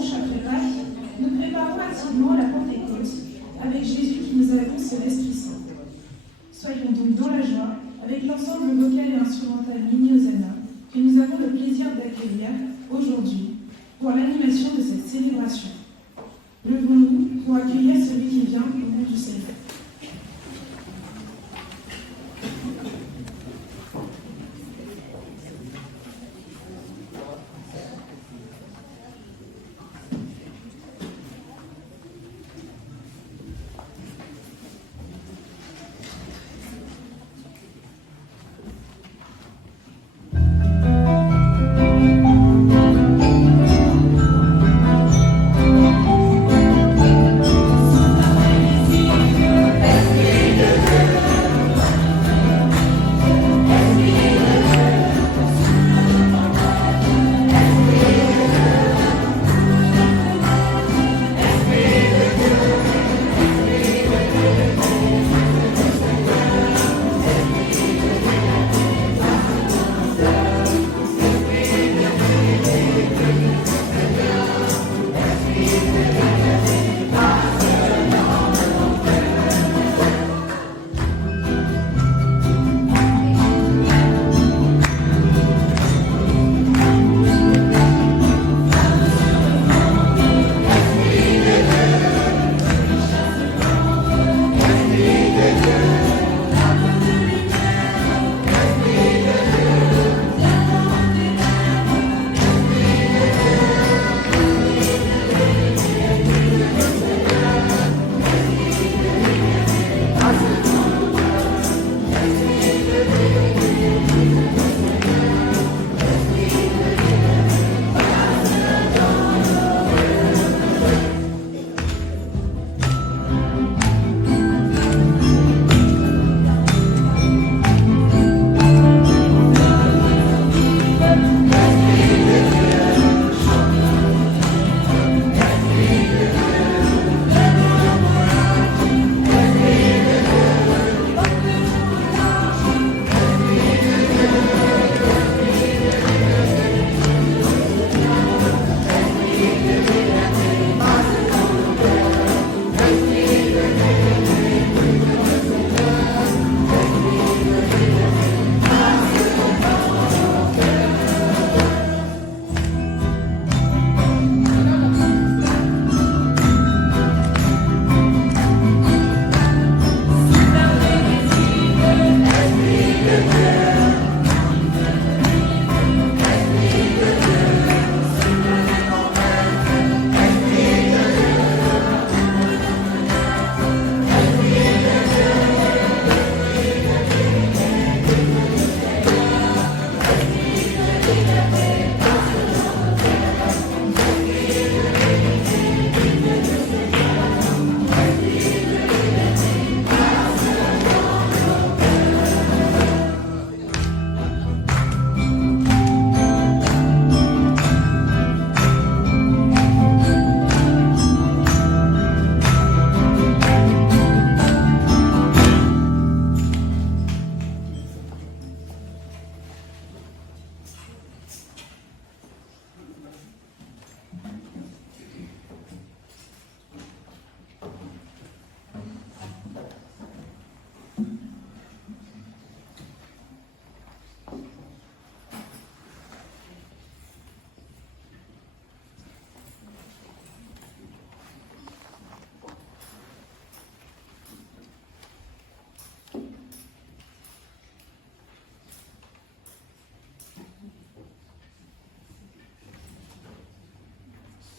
dimanche après Pâques, nous préparons activement la Pentecôte avec Jésus qui nous annonce l'Esprit Saint. Soyons donc dans la joie avec l'ensemble vocal et instrumental Mini Hosanna que nous avons le plaisir d'accueillir aujourd'hui pour l'animation de cette célébration. Levons-nous pour accueillir celui qui vient au nom du Seigneur.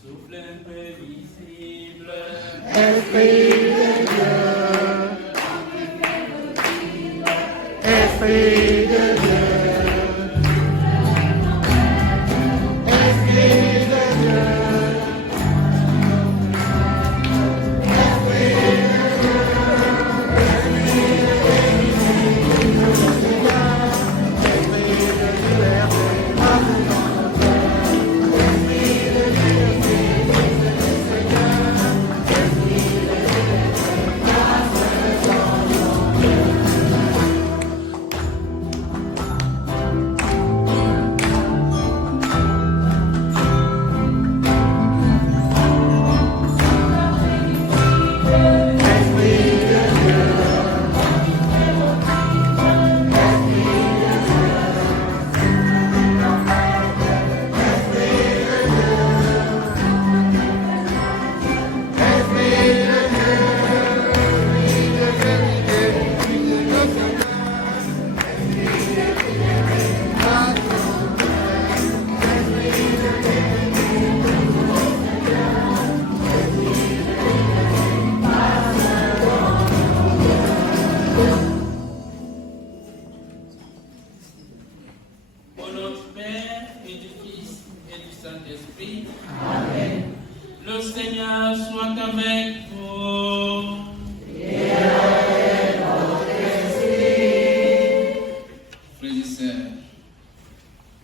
Souffle imprévisible, Esprit de Dieu, Esprit de Dieu, Esprit de Dieu, Esprit de Dieu, Saint-Esprit. Amen. Le Seigneur soit avec vous. Et avec votre esprit. Frères et sœurs,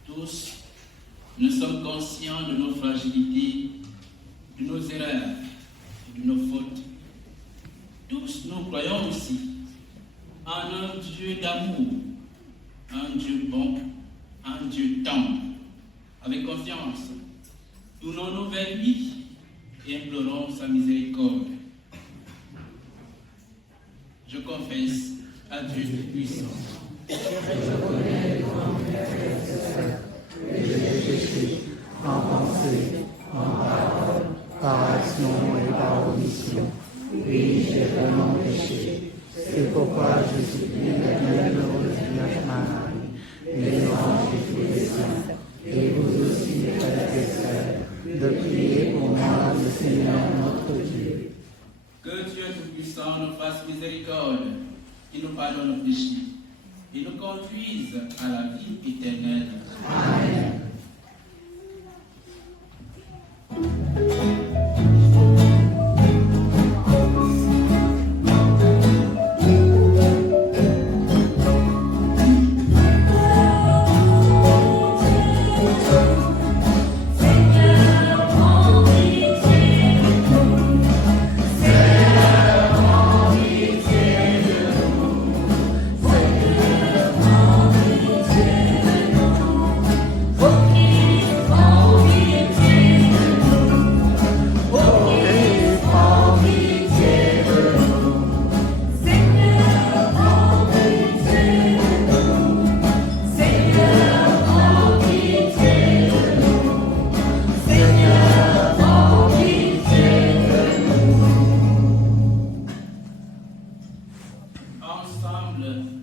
tous, nous sommes conscients de nos fragilités, de nos erreurs et de nos fautes. Tous, nous croyons aussi en un Dieu d'amour, un Dieu bon, un Dieu tendre. Avec confiance, tournons-nous vers lui et implorons sa miséricorde. Je confesse à Dieu Tout-Puissant. Je reconnais devant mes frères et sœurs que j'ai péché en pensée, en parole, par action et par omission. Oui, j'ai vraiment péché. C'est pourquoi je supplie la bienheureuse Vierge Marie, les anges et tous les saints, et vous aussi, frères et sœurs, de prier pour moi, le Seigneur notre Dieu. Que Dieu Tout-Puissant nous fasse miséricorde, qu'il nous pardonne nos péchés et nous conduise à la vie éternelle. Amen.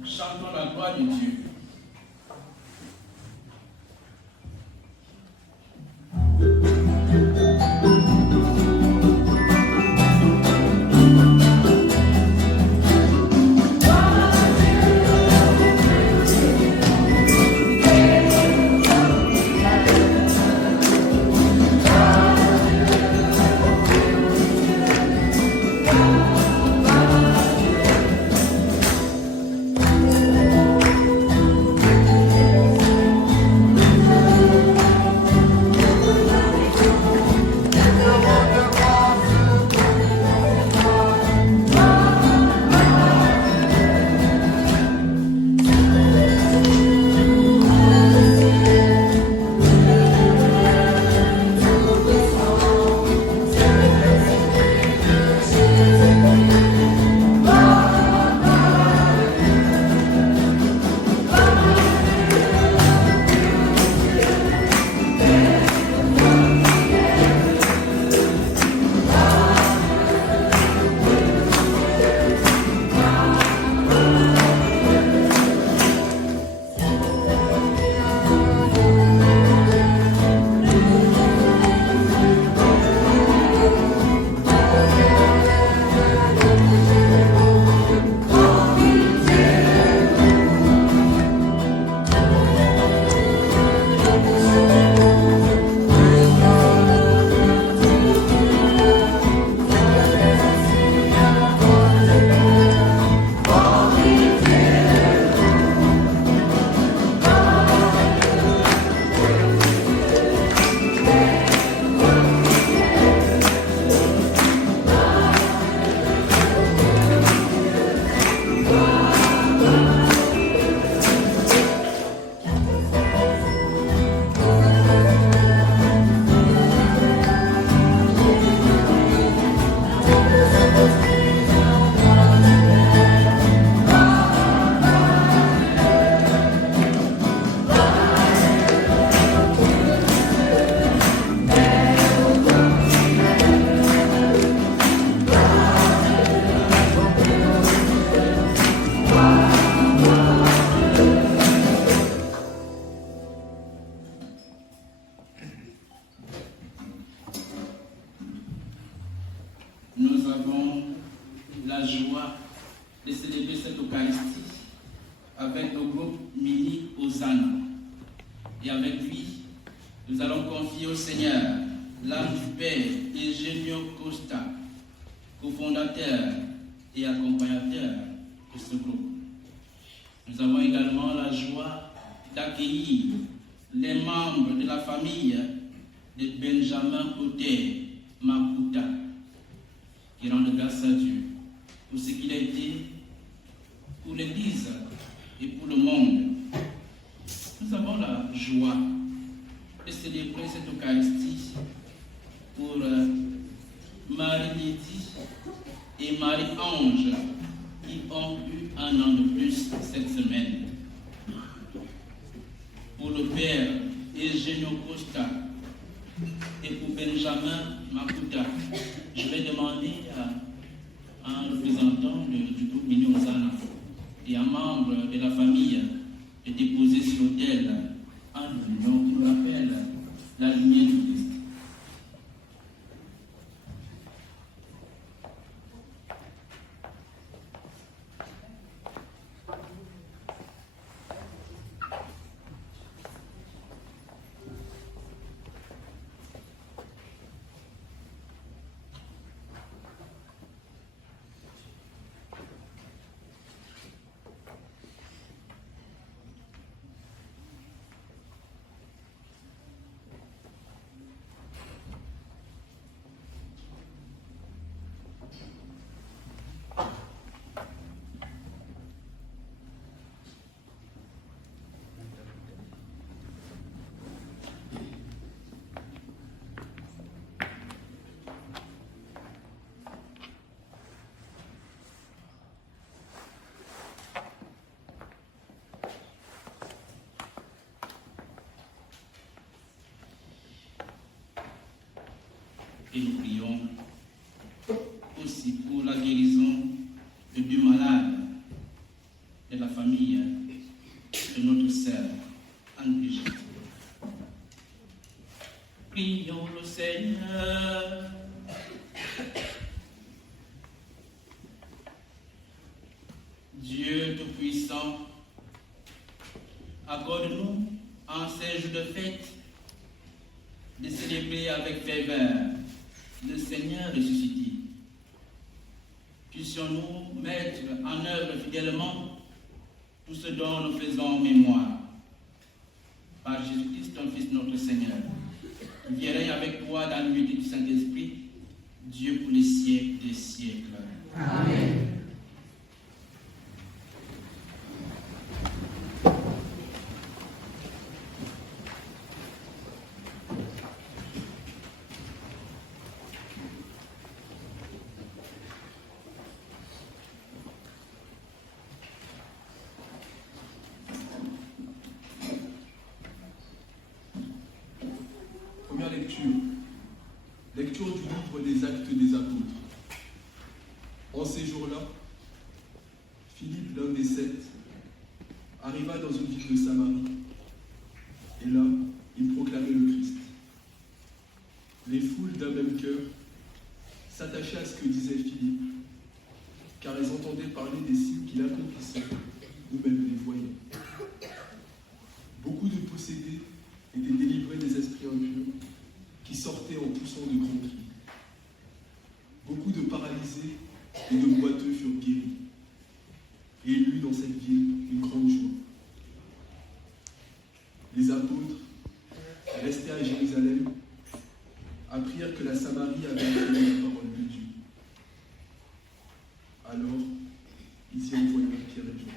Chantons la gloire de Dieu. Nous avons la joie de célébrer cette Eucharistie avec le groupe Mini Hosanna et avec lui Nous allons confier au Seigneur l'âme du Père Eugenio Costa, cofondateur et accompagnateur de ce groupe. Nous avons également la joie d'accueillir les membres de la famille de Benjamin Côté Makuta, qui rendent grâce à Dieu pour ce qu'il a été pour l'Église et pour le monde. Nous avons la joie de célébrer cette Eucharistie pour Marie-Lydie et Marie-Ange qui ont eu un an de plus cette semaine. Pour le Père Eugenio Costa et pour Benjamin Makuta, je vais demander à un représentant du groupe Mignozana et un membre de la famille de déposer sur l'autel un lumière qui nous rappelle la lumière du Christ. Et nous prions aussi pour la guérison du malade de la famille de notre sœur Anne-Brigitte. Prions le Seigneur. Dieu Tout-Puissant, accorde-nous en ces jours de fête de célébrer avec ferveur le Seigneur ressuscité. Puissions-nous mettre en œuvre fidèlement tout ce dont nous faisons mémoire. Par Jésus-Christ, ton Fils, notre Seigneur, qui viendrait avec toi dans l'unité du Saint-Esprit, Dieu pour les siècles des siècles. Amen. Première lecture. Lecture du livre des Actes des Apôtres. En ces jours-là, Philippe, l'un des 7, arriva dans une ville de Samarie. Et là, il proclamait le Christ. Les foules d'un même cœur s'attachaient à ce que disait Philippe, car elles entendaient parler des signes qu'il accomplissait, ou même les voyaient. Beaucoup de possédés étaient délivrés des esprits impurs qui sortaient en poussant de grands cris. Beaucoup de paralysés et de boiteux furent guéris. Et il y eut dans cette ville une grande joie. Les apôtres, restés à Jérusalem, apprirent que la Samarie avait entendu la parole de Dieu. Alors, ils y envoyèrent Pierre et Jean.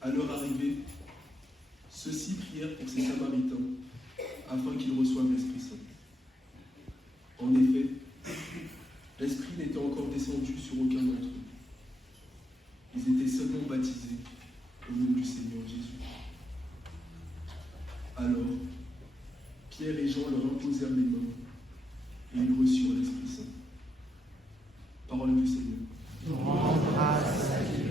À leur arrivée, ceux-ci prièrent pour ces Samaritains, afin qu'ils reçoivent l'Esprit Saint. En effet, l'Esprit n'était encore descendu sur aucun d'entre eux. Ils étaient seulement baptisés au nom du Seigneur Jésus. Alors, Pierre et Jean leur imposèrent les mains et ils reçurent l'Esprit Saint. Parole du Seigneur. Rends grâce à Dieu.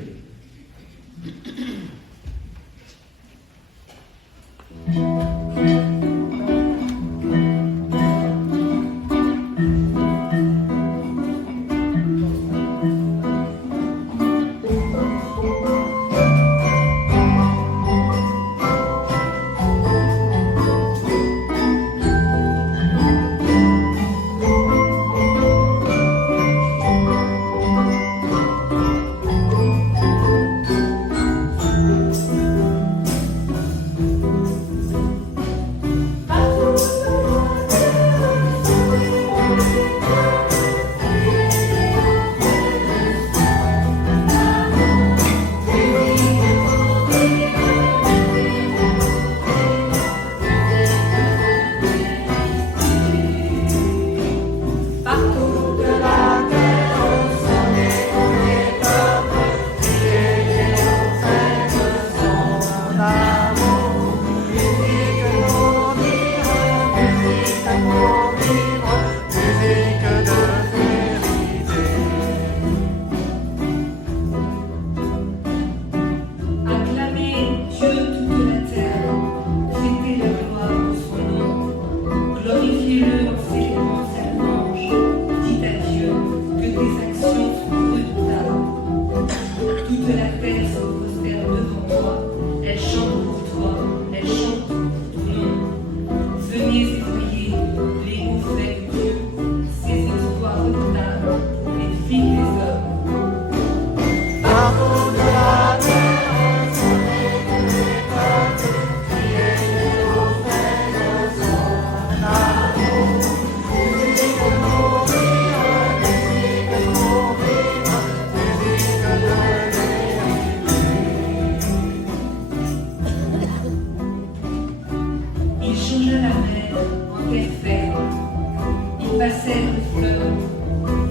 Il changea la mer en terre ferme. Il passait le fleuve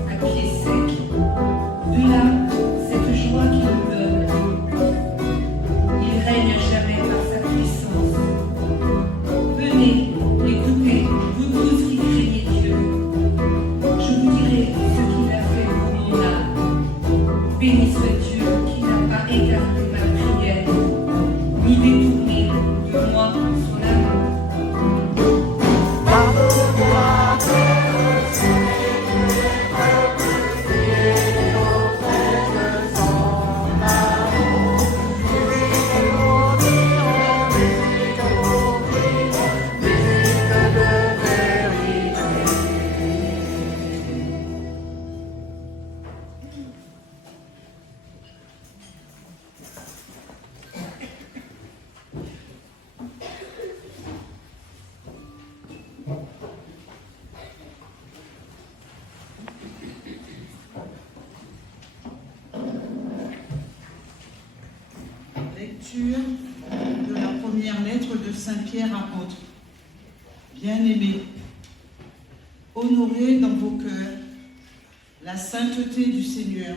à pied sec. De là, cette joie qu'il nous donne. Il règne à jamais par sa puissance. Venez, écoutez, vous tous qui craignez Dieu. Je vous dirai ce qu'il a fait pour mon âme. Béni soit Dieu qui n'a pas écarté ma prière, ni détourné de moi son amour. Lecture de la première lettre de Saint-Pierre apôtre. Bien-aimés, honorez dans vos cœurs la sainteté du Seigneur,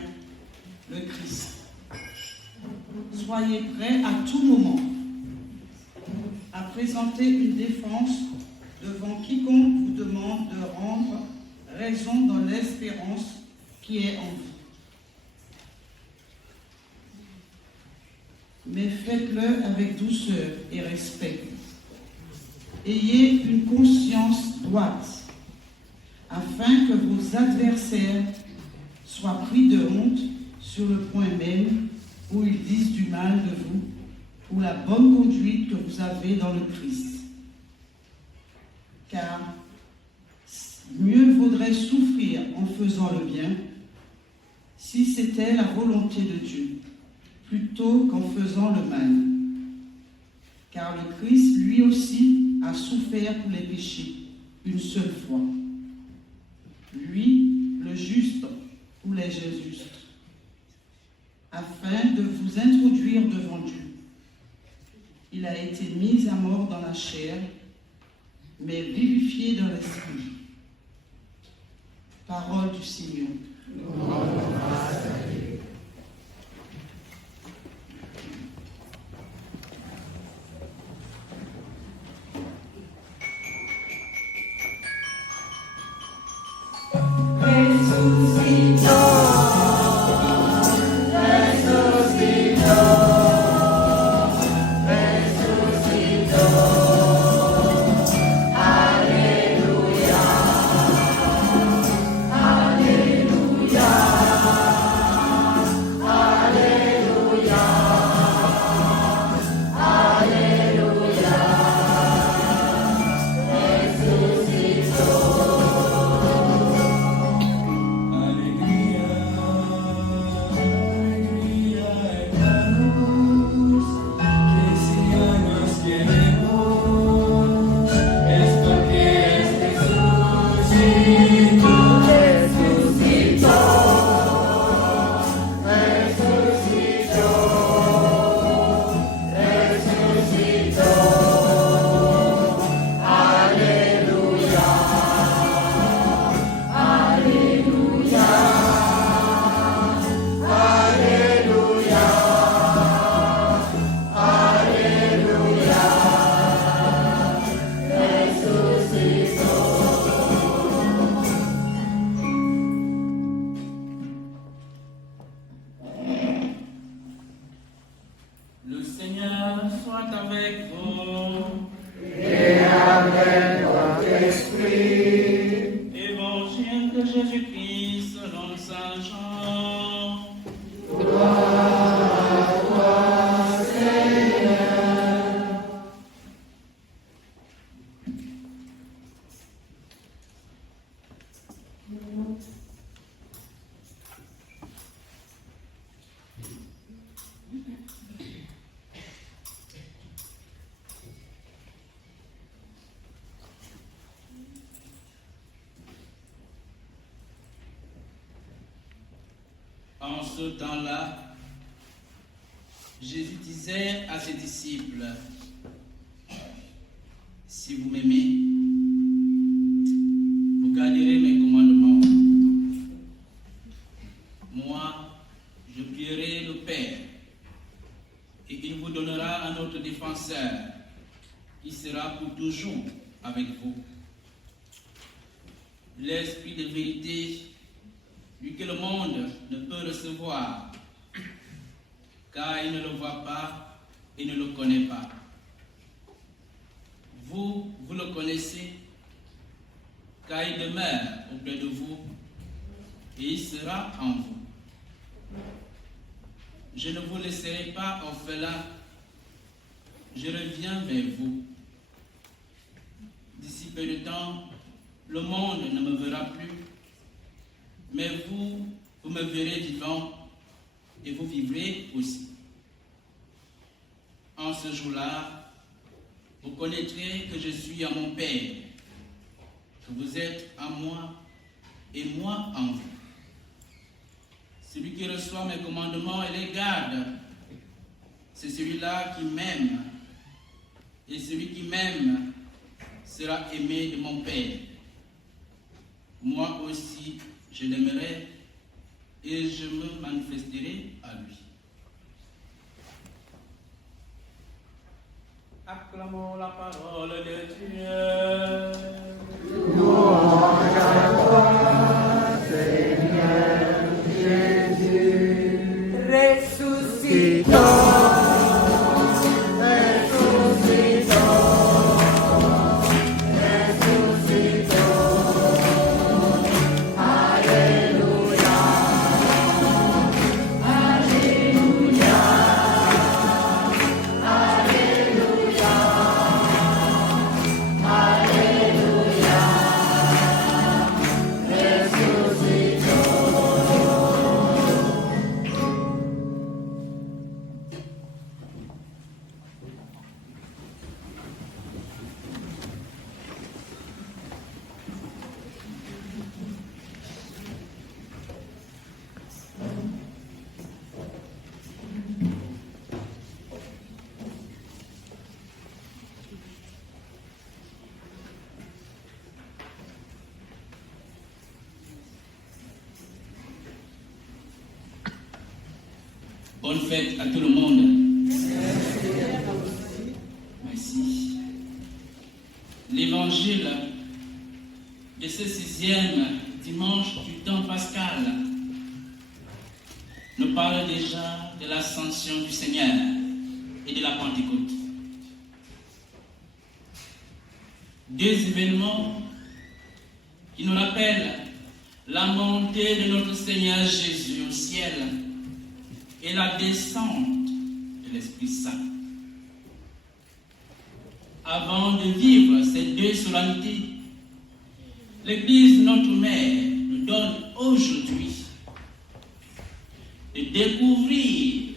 le Christ. Soyez prêts à tout moment à présenter une défense devant quiconque vous demande de rendre raison dans l'espérance qui est en vous. Mais faites-le avec douceur et respect. Ayez une conscience droite, afin que vos adversaires soient pris de honte sur le point même où ils disent du mal de vous, ou la bonne conduite que vous avez dans le Christ. Car mieux vaudrait souffrir en faisant le bien, si c'était la volonté de Dieu, plutôt qu'en faisant le mal. Car le Christ, lui aussi, a souffert pour les péchés, une seule fois. Lui, le juste pour les injustes, afin de vous introduire devant Dieu. Il a été mis à mort dans la chair, mais vivifié dans l'esprit. Parole du Seigneur. Le Seigneur soit avec vous. Et avec votre esprit. Évangile de Jésus-Christ selon Saint Jean. Gloire à toi, Seigneur. En ce temps-là, Jésus disait à ses disciples, Si vous m'aimez, vous garderez mes commandements. Moi, je prierai le Père, et il vous donnera un autre défenseur, qui sera pour toujours avec vous. L'Esprit de vérité, lui que le monde ne peut recevoir, car il ne le voit pas et ne le connaît pas. Vous, vous le connaissez, car il demeure auprès de vous et il sera en vous. Je ne vous laisserai pas orphelins, je reviens vers vous. D'ici peu de temps, le monde ne me verra plus, mais vous, vous me verrez vivant et vous vivrez aussi. En ce jour-là, vous connaîtrez que je suis à mon Père, que vous êtes à moi et moi en vous. Celui qui reçoit mes commandements et les garde, c'est celui-là qui m'aime. Et celui qui m'aime sera aimé de mon Père. Moi aussi, je l'aimerai et je me manifesterai à lui. Acclamons la parole de Dieu. Louange à toi, Seigneur Jésus. Ressuscitant. Bonne fête à tout le monde. Merci. L'évangile de ce 6e dimanche du temps pascal nous parle déjà de l'ascension du Seigneur et de la Pentecôte. Deux événements qui nous rappellent la montée de notre Seigneur Jésus au ciel et la descente de l'Esprit Saint. Avant de vivre ces deux solennités, l'Église, notre Mère, nous donne aujourd'hui de découvrir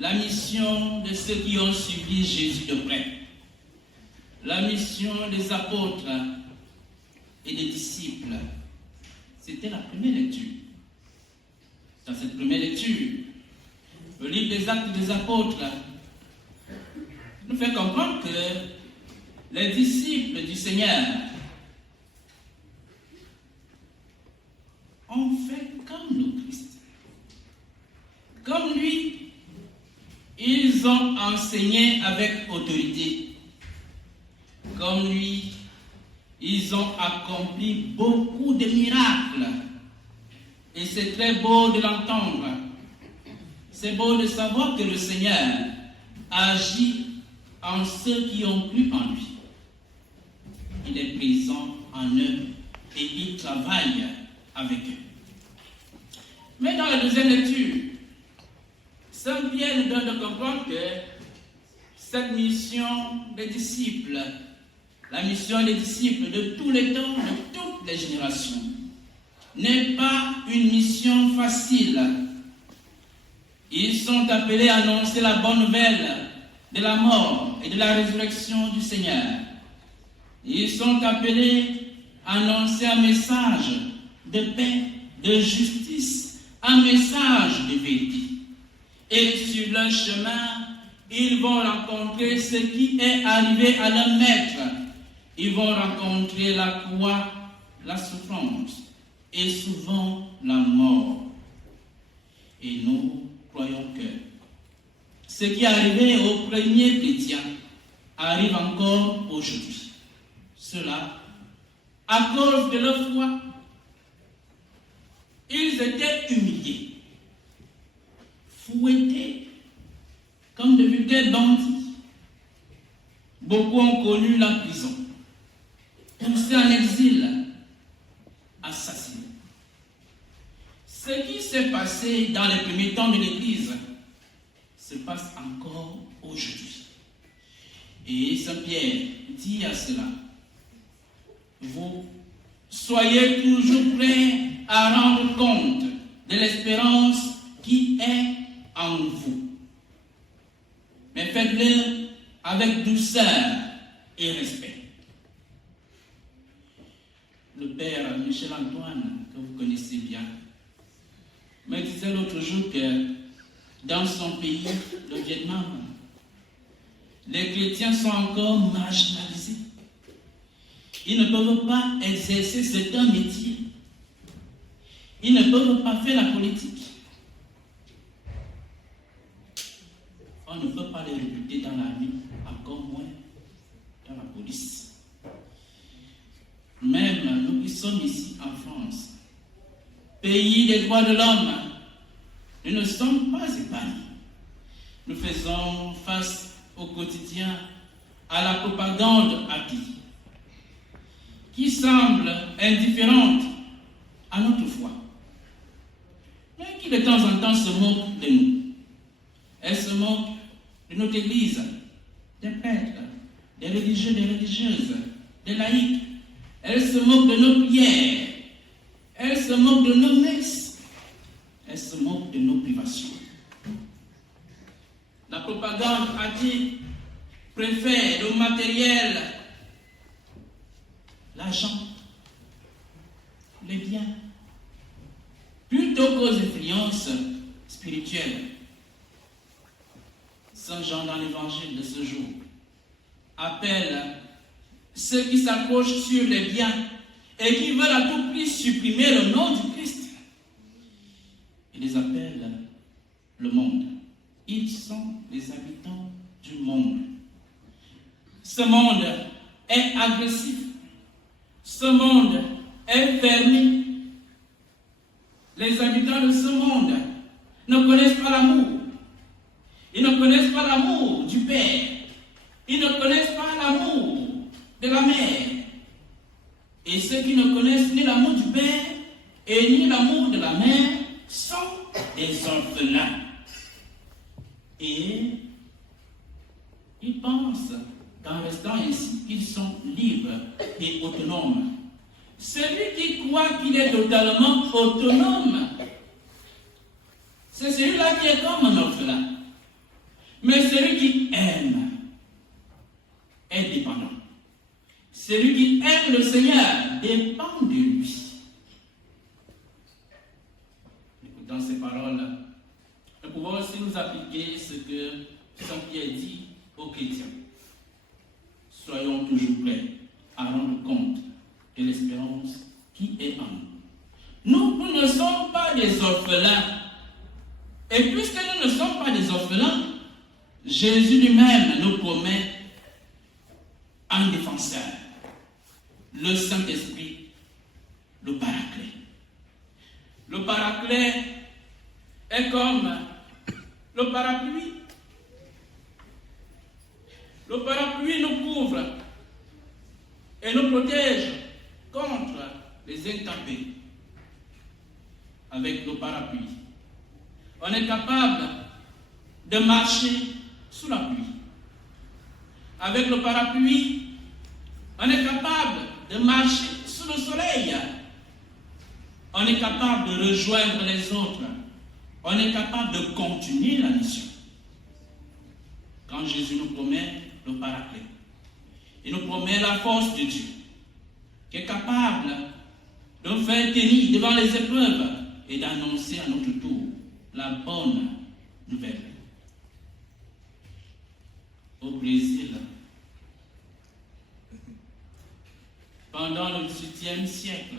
la mission de ceux qui ont suivi Jésus de près, la mission des apôtres et des disciples. C'était la première lecture. Dans cette première lecture, le livre des Actes des Apôtres nous fait comprendre que les disciples du Seigneur ont fait comme le Christ. Comme lui, ils ont enseigné avec autorité. Comme lui, ils ont accompli beaucoup de miracles. Et c'est très beau de l'entendre. C'est beau de savoir que le Seigneur agit en ceux qui ont cru en lui. Il est présent en eux et il travaille avec eux. Mais dans la deuxième lecture, Saint Pierre nous donne de comprendre que cette mission des disciples, la mission des disciples de tous les temps, de toutes les générations, n'est pas une mission facile. Ils sont appelés à annoncer la bonne nouvelle de la mort et de la résurrection du Seigneur. Ils sont appelés à annoncer un message de paix, de justice, un message de vérité. Et sur leur chemin, ils vont rencontrer ce qui est arrivé à leur maître. Ils vont rencontrer la croix, la souffrance et souvent la mort. Et nous croyons que ce qui est arrivé aux premiers chrétiens arrive encore aujourd'hui. Cela, à cause de leur foi, ils étaient humiliés, fouettés comme de vulgaires bandits. Beaucoup ont connu la prison, poussés en exil, assassinés. Ce qui s'est passé dans les premiers temps de l'Église se passe encore aujourd'hui. Et Saint Pierre dit à cela: vous soyez toujours prêts à rendre compte de l'espérance qui est en vous. Mais faites-le avec douceur et respect. Le père Michel Antoine, que vous connaissez bien, me disait l'autre jour que dans son pays, le Vietnam, les chrétiens sont encore marginalisés. Ils ne peuvent pas exercer certains métiers. Ils ne peuvent pas faire la politique. On ne peut pas les recruter dans l'armée, encore moins dans la police. Même nous qui sommes ici en France, pays des droits de l'homme, nous ne sommes pas épargnés. Nous faisons face au quotidien à la propagande hâtive, qui semble indifférente à notre foi, mais qui de temps en temps se moque de nous. Elle se moque de notre Église, des prêtres, des religieux, des religieuses, des laïcs. Elle se moque de nos prières. Elle se moque de nos messes. Elle se moque de nos privations. La propagande hâtive préfère le matériel, l'argent, les biens, plutôt qu'aux influences spirituelles. Saint Jean dans l'évangile de ce jour appelle ceux qui s'accrochent sur les biens et qui veulent à tout prix supprimer le nom du Christ. Il les appelle le monde. Ils sont les habitants du monde. Ce monde est agressif. Ce monde est fermé. Les habitants de ce monde ne connaissent pas l'amour. Ils ne connaissent pas l'amour du Père. Ils ne connaissent pas l'amour de la Mère. Et ceux qui ne connaissent ni l'amour du Père et ni l'amour de la Mère sont des orphelins. Et ils pensent qu'en restant ainsi, ils sont libres et autonomes. Celui qui croit qu'il est totalement autonome, c'est celui-là qui est comme un orphelin. Mais celui qui aime est dépendant. Celui qui aime le Seigneur dépend de lui. Écoutant ces paroles, nous pouvons aussi nous appliquer ce que Saint Pierre dit aux chrétiens. Soyons toujours prêts à rendre compte de l'espérance qui est en nous. Nous ne sommes pas des orphelins. Et puisque nous ne sommes pas des orphelins, Jésus lui-même nous promet un défenseur, le Saint-Esprit, le Paraclet. Le Paraclet est comme le parapluie. Le parapluie nous couvre et nous protège contre les intempéries. Avec le parapluie, on est capable de marcher sous la pluie. Avec le parapluie, on est capable de marcher sous le soleil. On est capable de rejoindre les autres. On est capable de continuer la mission. Quand Jésus nous promet le Paraclet, il nous promet la force de Dieu, qui est capable de nous faire tenir devant les épreuves et d'annoncer à notre tour la bonne nouvelle. au Brésil, pendant le XVIIIe siècle,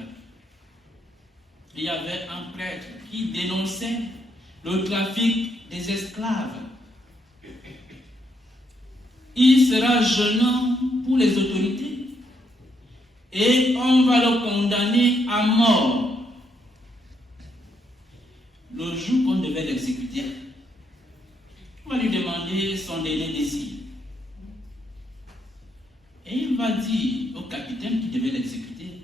il y avait un prêtre qui dénonçait le trafic des esclaves. Il sera gênant pour les autorités et on va le condamner à mort. Le jour qu'on devait l'exécuter, on va lui demander son dernier désir. Et il va dire au capitaine qui devait l'exécuter,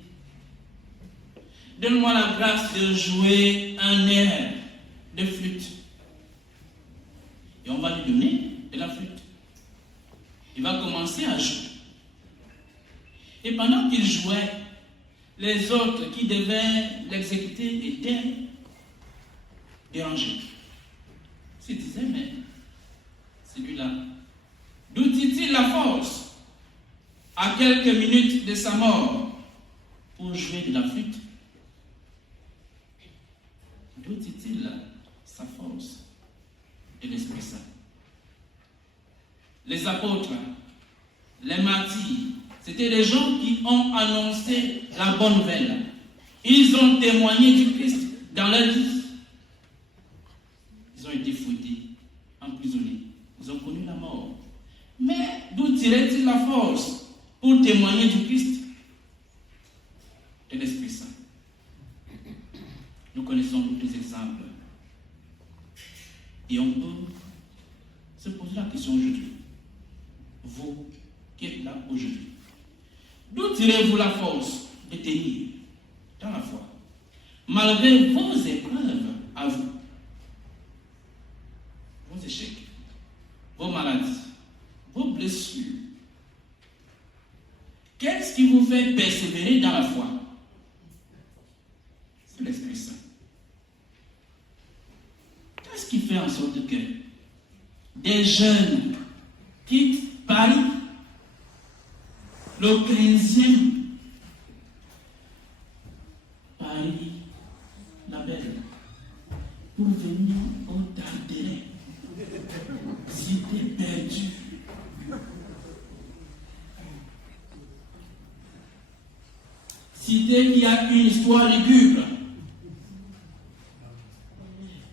donne-moi la grâce de jouer un air de flûte. Et on va lui donner de la flûte. Il va commencer à jouer. Et pendant qu'il jouait, les autres qui devaient l'exécuter étaient dérangés. Ils se disaient, mais celui-là, d'où tire-t-il la force à quelques minutes de sa mort pour jouer de la flûte? D'où tire-t-il sa force de l'Esprit Saint? Les apôtres, les martyrs, c'était des gens qui ont annoncé la bonne nouvelle. Ils ont témoigné du Christ dans leur vie. Ils ont été fouettés, emprisonnés. Ils ont connu la mort. Mais d'où tirait-il la force pour témoigner du Christ? De l'Esprit Saint. Nous connaissons d'autres exemples. Et on peut se poser la question aujourd'hui. Vous qui êtes là aujourd'hui, d'où tirez-vous la force de tenir dans la foi, malgré vos épreuves à vous, vos échecs, vos maladies, vos blessures? Qu'est-ce qui vous fait persévérer dans la foi? C'est l'Esprit Saint. Qu'est-ce qui fait en sorte que des jeunes quittent Paris, le 15e, Paris, la belle, pour venir au Tarteret, cité perdue? Cité qui a une histoire lugubre.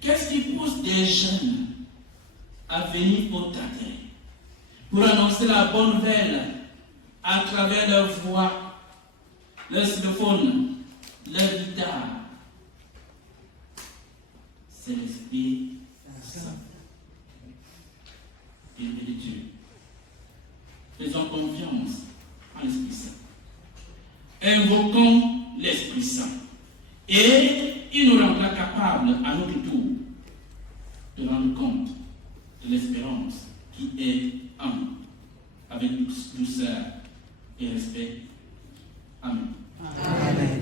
Qu'est-ce qui pousse des jeunes à venir au Tarteret pour annoncer la bonne nouvelle à travers leur voix, leur xylophone, leur guitare? C'est l'Esprit Saint. Bien-aimé de Dieu, faisons confiance en l'Esprit Saint. Invoquons l'Esprit Saint. Et il nous rendra capables à notre tour de rendre compte de l'espérance qui est en nous, avec douceur et respect. Amen. Amen.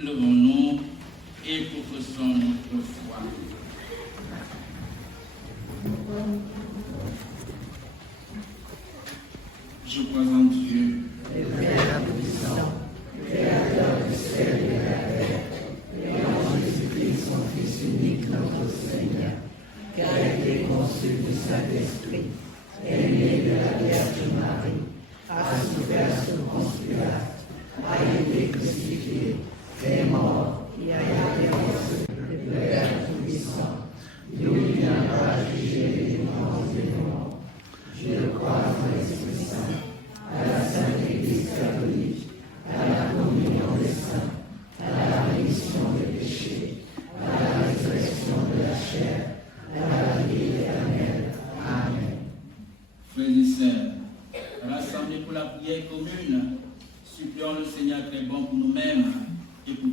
Levons-nous et professons notre foi. Je crois en Dieu, Le Père puissant, Créateur du ciel et de la terre, et en Jésus-Christ, son Fils unique, notre Seigneur, qui a été conçu du Saint-Esprit, est né de la Vierge Marie, a souffert sous Ponce Pilate, a été crucifié, est mort, et a été ressuscité. Le Père puissant, d'où il viendra juger les vivants et les morts. Je crois en l'Esprit Saint, à la Sainte Église catholique, à la communion des saints, à la rémission des péchés, à la résurrection de la chair, à la vie éternelle. Amen. frères et sœurs, rassemblés pour la prière commune, supplions le Seigneur très bon pour nous-mêmes et pour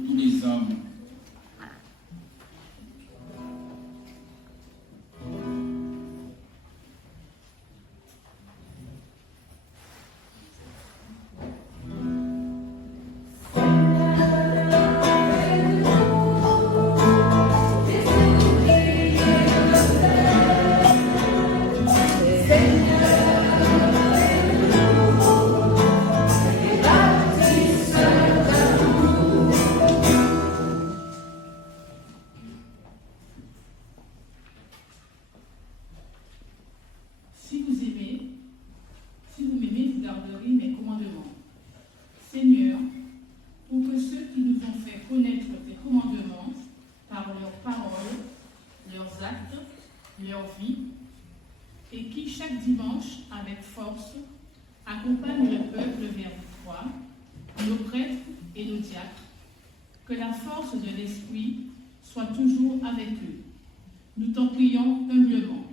leur vie et qui, chaque dimanche, avec force, accompagnent le peuple vers toi, nos prêtres et nos diacres. Que la force de l'Esprit soit toujours avec eux. Nous t'en prions humblement.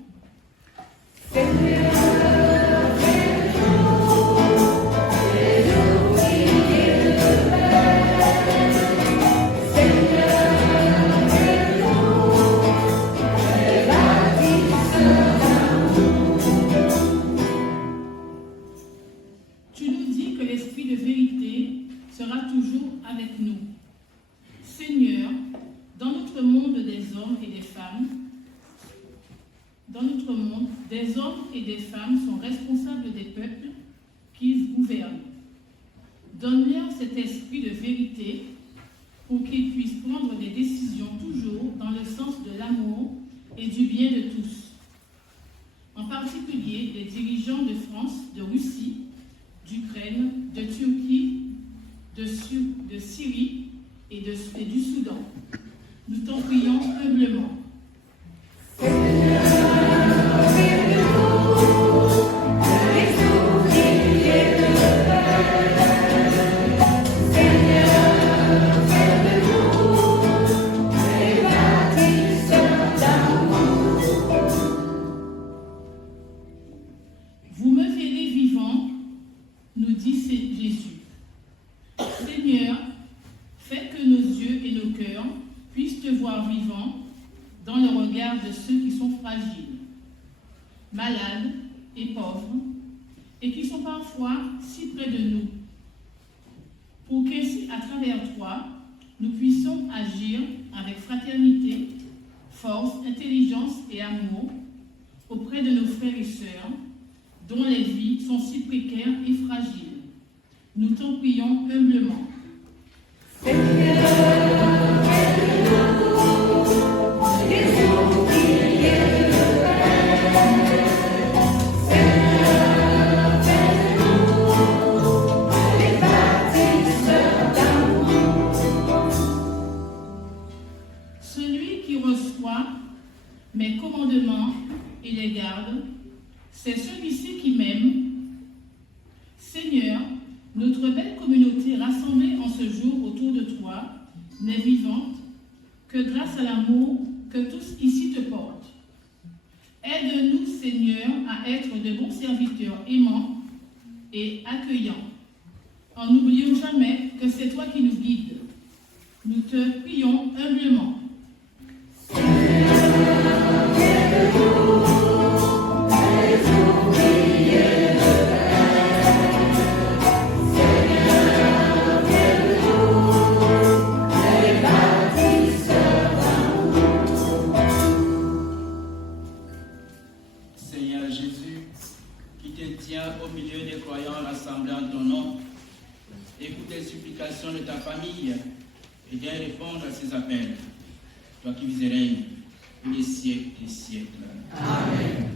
Tu nous dis que l'Esprit de vérité sera toujours avec nous. Seigneur, dans notre monde des hommes et des femmes, des hommes et des femmes sont responsables des peuples qu'ils gouvernent. Donne-leur cet esprit de vérité pour qu'ils puissent prendre des décisions toujours dans le sens de l'amour et du bien de tous. En particulier les dirigeants de France, de Russie, d'Ukraine, de Turquie, de Syrie et du Soudan. Nous t'en prions humblement. Vous me verrez vivant, nous dit Jésus. Seigneur, fais que nos yeux et nos cœurs puissent te voir vivant dans le regard de ceux qui sont fragiles, malades et pauvres, et qui sont parfois si près de nous, pour qu'ainsi, à travers toi, nous puissions agir avec fraternité, force, intelligence et amour auprès de nos frères et sœurs, dont les vies sont si précaires et fragiles. Nous t'en prions humblement. Celui qui reçoit mes commandements et les garde, c'est celui-ci qui m'aime. Seigneur, notre belle communauté rassemblée en ce jour autour de toi n'est vivante que grâce à l'amour que tous ici te portent. Aide-nous, Seigneur, à être de bons serviteurs aimants et accueillants, en n'oubliant jamais que c'est toi qui nous guides. Nous te prions humblement. Seigneur Jésus, qui te tiens au milieu des croyants rassemblés en ton nom, écoute les supplications de ta famille et viens répondre à ses appels. Toi qui vis et règnes pour les siècles des siècles. Amen.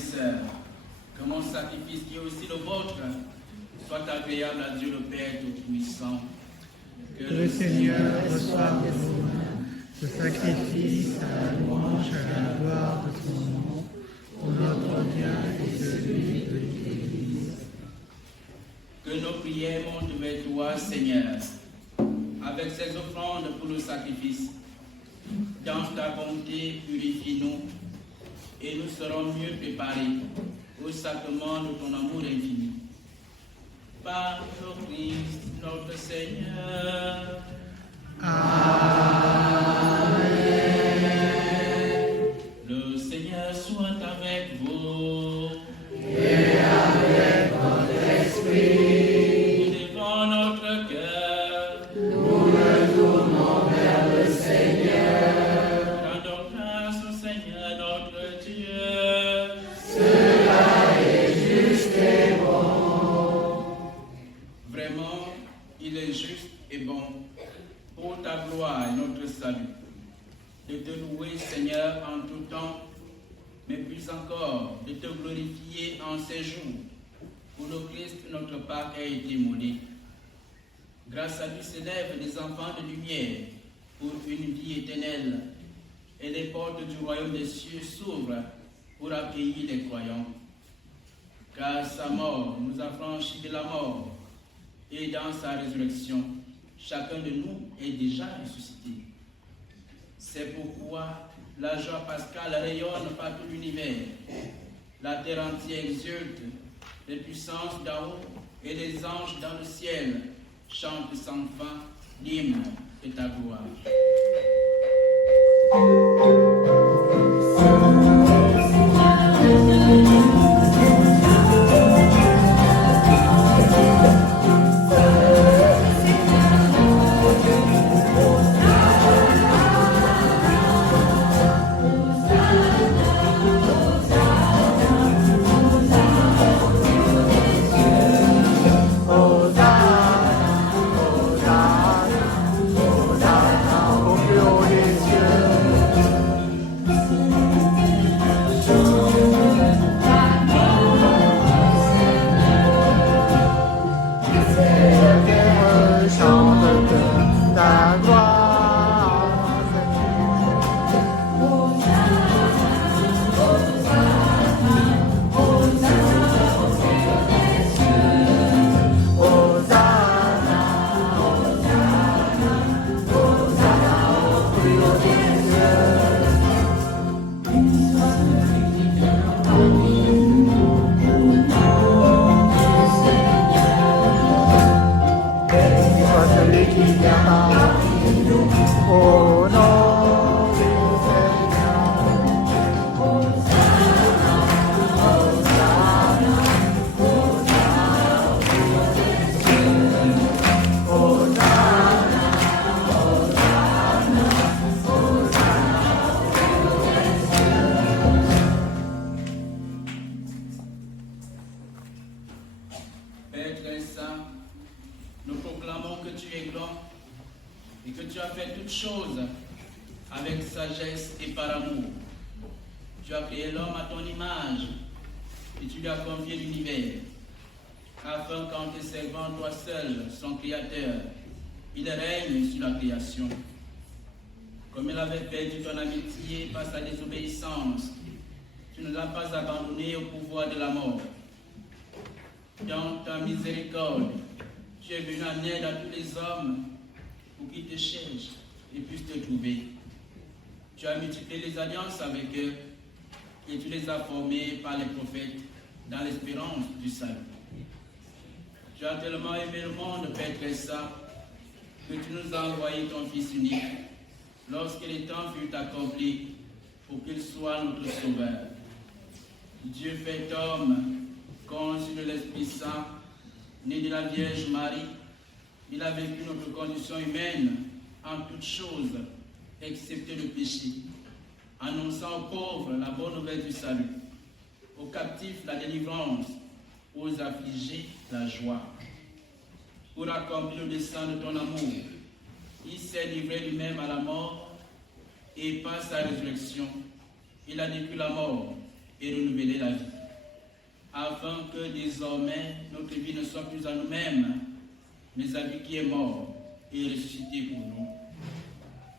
sœurs, que mon sacrifice qui est aussi le vôtre soit agréable à Dieu le Père Tout-Puissant. Que le Seigneur reçoive de vos mains ce sacrifice à la louange et à la gloire de son nom, pour notre bien et celui de l'Église. Que nos prières montent vers toi, Seigneur, avec ces offrandes pour le sacrifice. Dans ta bonté, purifie-nous, et nous serons mieux préparés au sacrement de ton amour infini. Par le Christ, notre Seigneur. Amen. Le Seigneur soit avec vous. Et avec votre esprit. Nous devons notre cœur. Nous le tournons vers le Seigneur. Rendons grâce au Seigneur notre Dieu. Cela est juste et bon. Vraiment, il est juste et bon, pour ta gloire et notre salut, de te louer, Seigneur, en tout temps, mais plus encore, de te glorifier en ces jours, où le Christ, notre Pâque, a été immolé. Grâce à lui s'élèvent des enfants de lumière pour une vie éternelle, et les portes du royaume des cieux s'ouvrent pour accueillir les croyants. Car sa mort nous a franchis de la mort, et dans sa résurrection, chacun de nous est déjà ressuscité. C'est pourquoi la joie pascale rayonne par tout l'univers. La terre entière exulte, les puissances d'en haut et les anges dans le ciel chantent sans fin l'hymne de ta gloire. Avec sagesse et par amour. Tu as créé l'homme à ton image et tu lui as confié l'univers, afin qu'en te servant toi seul, son créateur, il règne sur la création. Comme il avait perdu ton amitié par sa désobéissance, tu ne l'as pas abandonné au pouvoir de la mort. Dans ta miséricorde, tu es venu en aide à tous les hommes pour qu'ils te cherchent et puissent te trouver. Tu as multiplié les alliances avec eux et tu les as formés par les prophètes dans l'espérance du salut. Tu as tellement aimé le monde, Père très saint, que tu nous as envoyé ton Fils unique lorsque les temps furent accomplis pour qu'il soit notre Sauveur. Dieu fait homme, conçu de l'Esprit Saint, né de la Vierge Marie, il a vécu notre condition humaine en toutes choses, excepté le péché, annonçant aux pauvres la bonne nouvelle du salut, aux captifs la délivrance, aux affligés la joie. Pour accomplir le dessein de ton amour, il s'est livré lui-même à la mort et par sa résurrection, il a détruit la mort et renouvelé la vie. afin que désormais notre vie ne soit plus à nous-mêmes, mais à lui qui est mort et ressuscité pour nous.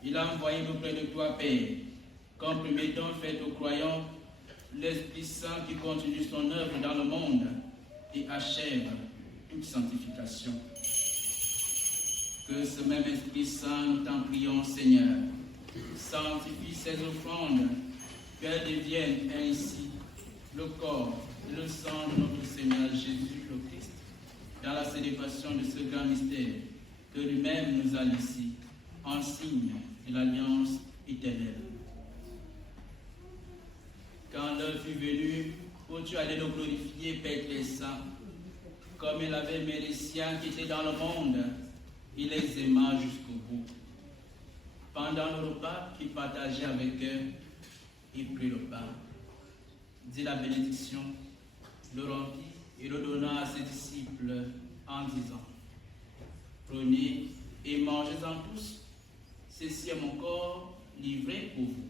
Il a envoyé auprès de toi, Père, comme premier don fait aux croyants, l'Esprit Saint qui continue son œuvre dans le monde et achève toute sanctification. Que ce même Esprit Saint, nous t'en prions, Seigneur, sanctifie ces offrandes, qu'elles deviennent ainsi le corps et le sang de notre Seigneur Jésus le Christ, dans la célébration de ce grand mystère que lui-même nous a laissé, en signe de l'alliance éternelle. Quand l'heure fut venue où tu allais le glorifier, Père très saint, comme il avait aimé les siens qui étaient dans le monde, il les aima jusqu'au bout. Pendant le repas qu'il partageait avec eux, il prit le pain, dit la bénédiction, le rompit et le donna à ses disciples en disant: Prenez et mangez-en tous, ceci est mon corps livré pour vous.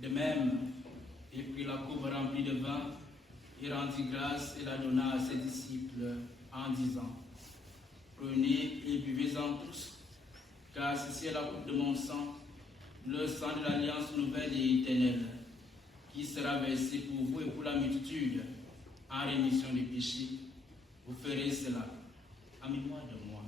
De même, il prit la coupe remplie de vin, il rendit grâce et la donna à ses disciples en disant: Prenez et buvez-en tous, car ceci est la coupe de mon sang, le sang de l'alliance nouvelle et éternelle, qui sera versé pour vous et pour la multitude en rémission des péchés. Vous ferez cela en mémoire de moi.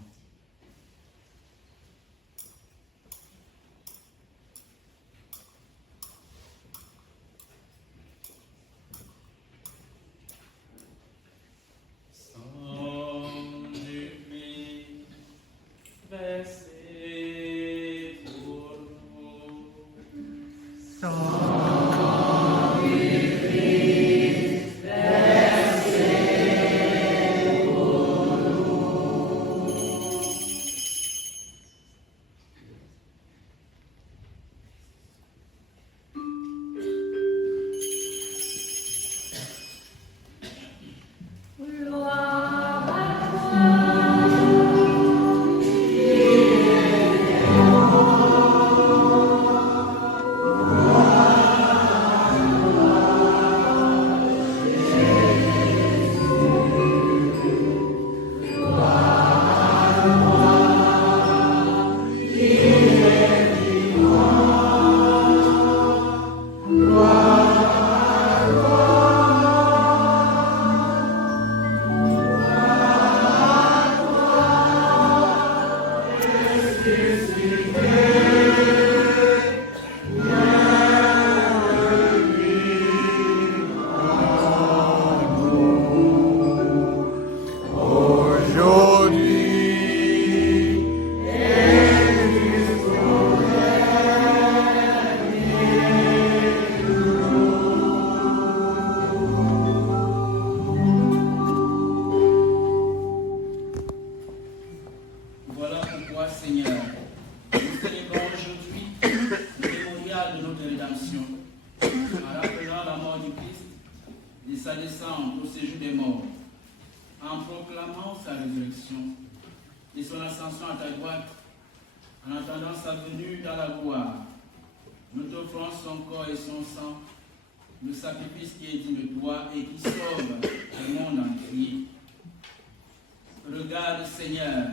Regarde, Seigneur,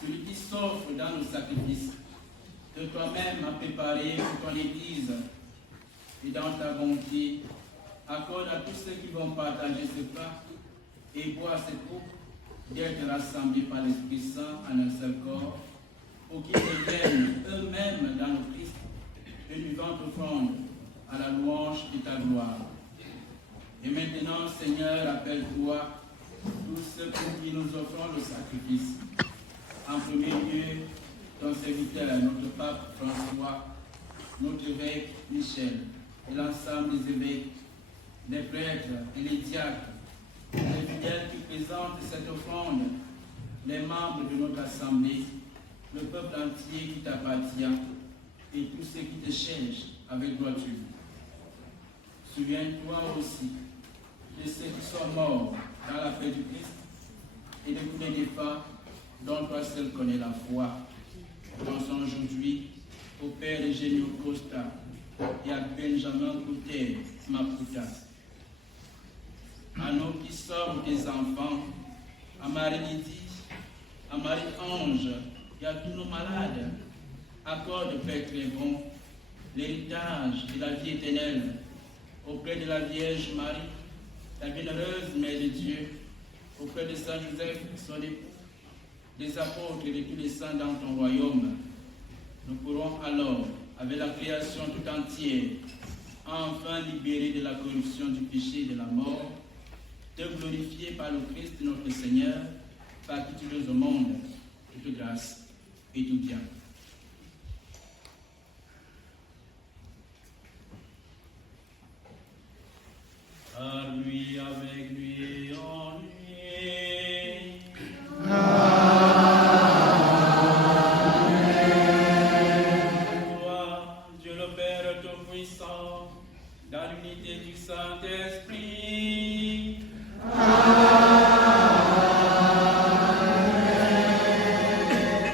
celui qui s'offre dans nos sacrifices, que toi-même as préparé pour ton Église, et dans ta bonté, accorde à tous ceux qui vont partager ce plat et boire cette coupe d'être rassemblés par l'Esprit Saint en un seul corps, pour qu'ils deviennent eux-mêmes dans le Christ une vivante offrande à la louange de ta gloire. Et maintenant, Seigneur, appelle-toi tous ceux pour qui nous offrons le sacrifice. En premier lieu, ton serviteur, notre pape François, notre évêque Michel, et l'ensemble des évêques, les prêtres et les diacres, les fidèles qui présentent cette offrande, les membres de notre assemblée, le peuple entier qui t'appartient et tous ceux qui te cherchent avec droiture. Souviens-toi aussi de ceux qui sont morts dans la paix du Christ et de tous les défunts dont toi seul connais la foi. Pensons aujourd'hui au père Eugenio Costa et à Benjamin Coutet Maputa, à nous qui sommes des enfants, à Marie-Lydie, à Marie-Ange et à tous nos malades. Accorde, Père très bon, l'héritage de la vie éternelle auprès de la Vierge Marie, la bienheureuse Mère de Dieu, auprès de Saint Joseph, son époux, des apôtres et de tous les saints dans ton royaume. Nous pourrons alors, avec la création tout entière, enfin libérés de la corruption du péché et de la mort, te glorifier par le Christ notre Seigneur, par qui tu donnes au monde toute grâce et tout bien. Par lui, avec lui et en lui. Toi, Dieu le Père Tout-Puissant, dans l'unité du Saint-Esprit.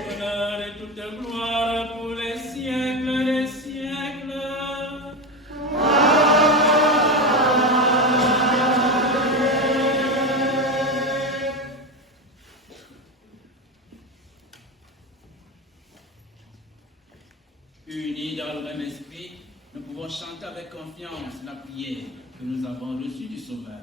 Honneur et toute gloire pour les siècles des siècles. Unis dans le même esprit, nous pouvons chanter avec confiance la prière que nous avons reçue du Sauveur.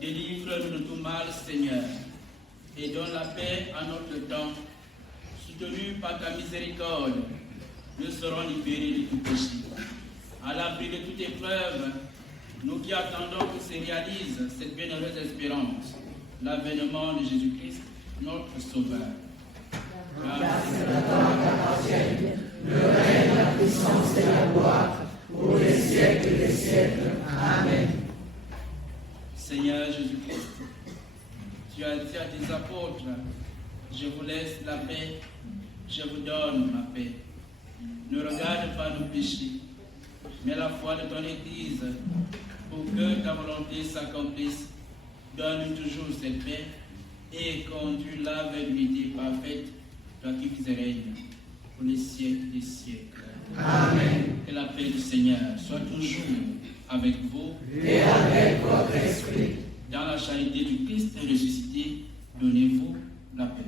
Délivre-nous de tout mal, Seigneur, et donne la paix à notre temps. Soutenus par ta miséricorde, nous serons libérés de tout péché. À l'abri de toute épreuve, nous qui attendons que se réalise cette bienheureuse espérance, l'avènement de Jésus-Christ, notre Sauveur. Grâce à toi t'appartiennent le règne, la puissance et la gloire, pour les siècles des siècles. Amen. Seigneur Jésus-Christ, Tu as dit à tes apôtres, je vous laisse la paix, je vous donne ma paix. Ne regarde pas nos péchés, mais la foi de ton Église, pour que ta volonté s'accomplisse. Donne toujours cette paix et conduis-la vers l'unité parfaite, toi qui règnes pour les siècles des siècles. Amen. Que la paix du Seigneur soit toujours avec vous Et avec votre esprit. Dans la charité du Christ ressuscité, donnez-vous la paix.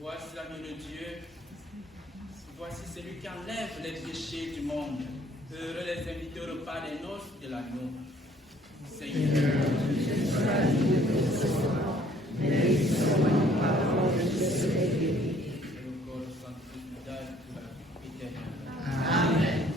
Voici l'agneau de Dieu, voici celui qui enlève les péchés du monde. Heureux les invités au repas des noces de l'agneau. Seigneur, je sois digne de recevoir, mais il sera une parole de ce béni. Et le corps sanctifié pour la vie éternelle. Amen.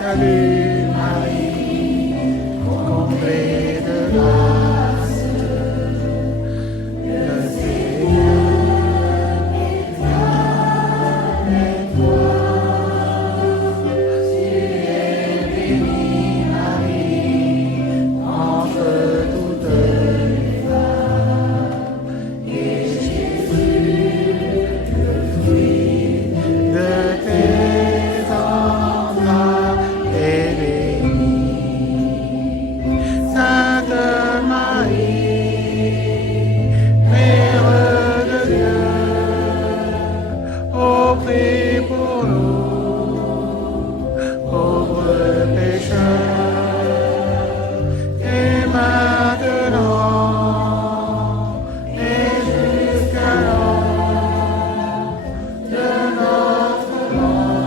Salut Marie, comblée de grâce, le Seigneur est avec toi. Tu es bénie Marie, entre toutes les femmes, et Jésus, le fruit de tes entrailles, est béni. Sainte Marie, Mère de Dieu, ô prie pour nous, pauvres pécheurs, et maintenant, et jusqu'à l'heure de notre mort.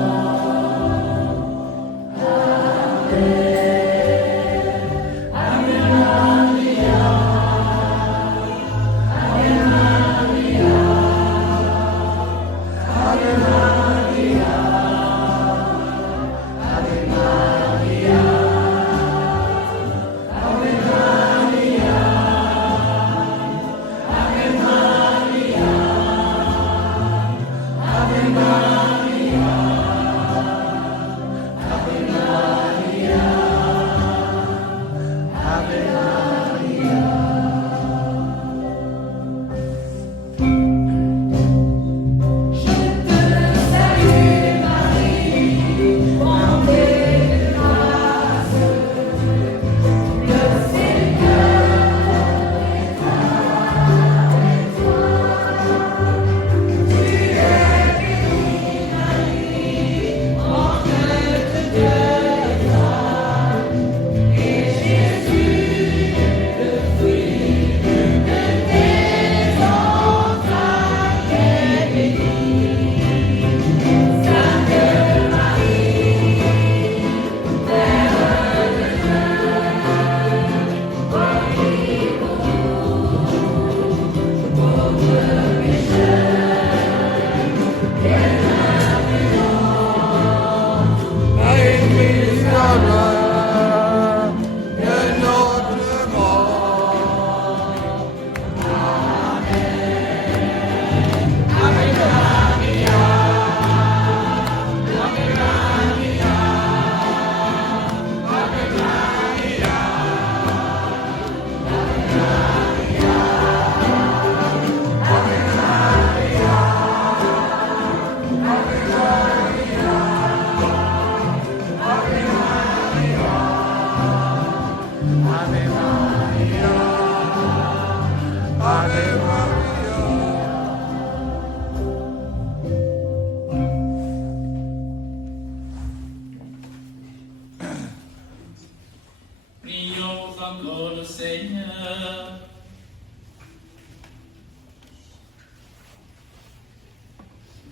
Prions encore le Seigneur.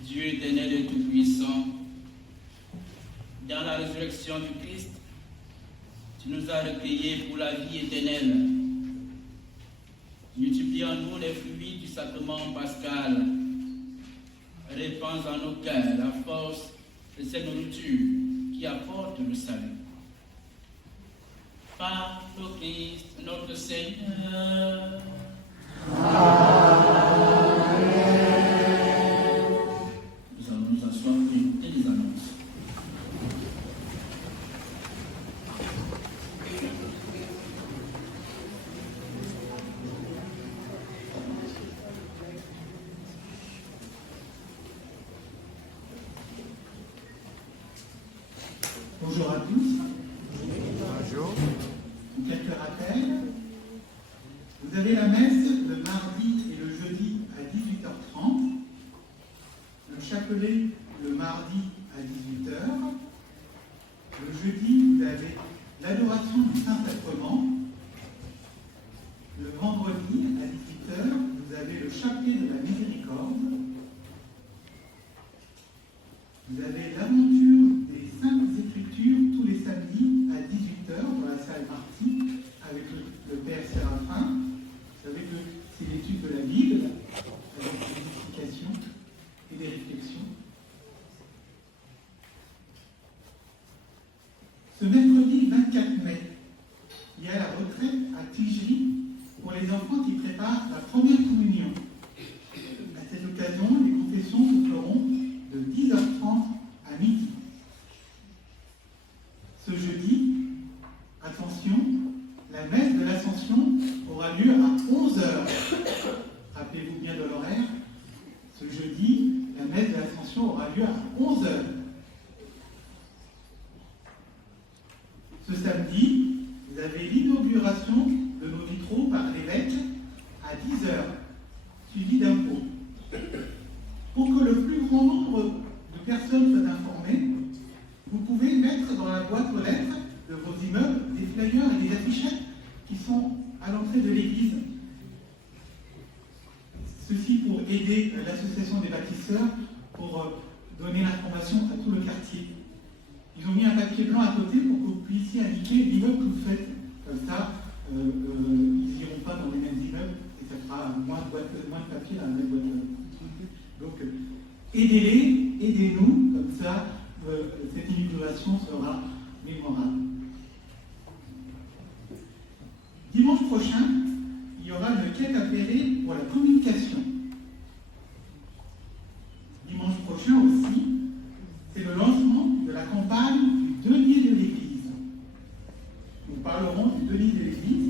Dieu éternel et tout-puissant, dans la résurrection du Christ, tu nous as recueillis pour la vie éternelle. Multiplie en nous les fruits du sacrement pascal. Répands en nos cœurs la force de cette nourriture qui apporte le salut. Par le Christ, notre Seigneur. Nous allons nous asseoir pour écouter les annonces. Bonjour à tous. Bonjour. Quelques rappels. Vous avez la messe le mardi et le jeudi à 18h30. Le chapelet le mardi à 18h. Le jeudi, vous avez l'adoration du Saint-Sacrement. Le vendredi à 18h, vous avez le chapelet de la Miséricorde. Vous avez l'aventure des Saintes Écritures tous les samedis à 18h dans la salle Marty avec le Père Séraphin. Vous savez que c'est l'étude de la Bible. aura lieu à 11h. Rappelez-vous bien de l'horaire. Ce jeudi, la messe de l'Ascension aura lieu à 11h. Ce samedi, vous avez l'inauguration de nos vitraux par l'évêque à 10h, suivi d'un pot. Pour que le plus grand nombre de personnes soient informées, vous pouvez mettre dans la boîte aux lettres de vos immeubles des flyers et des affichettes qui sont à l'entrée de l'église. Ceci pour aider l'association des bâtisseurs pour donner l'information à tout le quartier. Ils ont mis un papier blanc à côté pour que vous puissiez indiquer l'immeuble que vous faites. Comme ça, ils n'iront pas dans les mêmes immeubles et ça fera moins de papier dans la même boîte. Donc, aidez-les, aidez-nous, comme ça, cette inauguration sera mémorable. Dimanche prochain, il y aura une quête affairée pour la communication. Dimanche prochain aussi, c'est le lancement de la campagne du denier de l'Église. Nous parlerons du denier de l'Église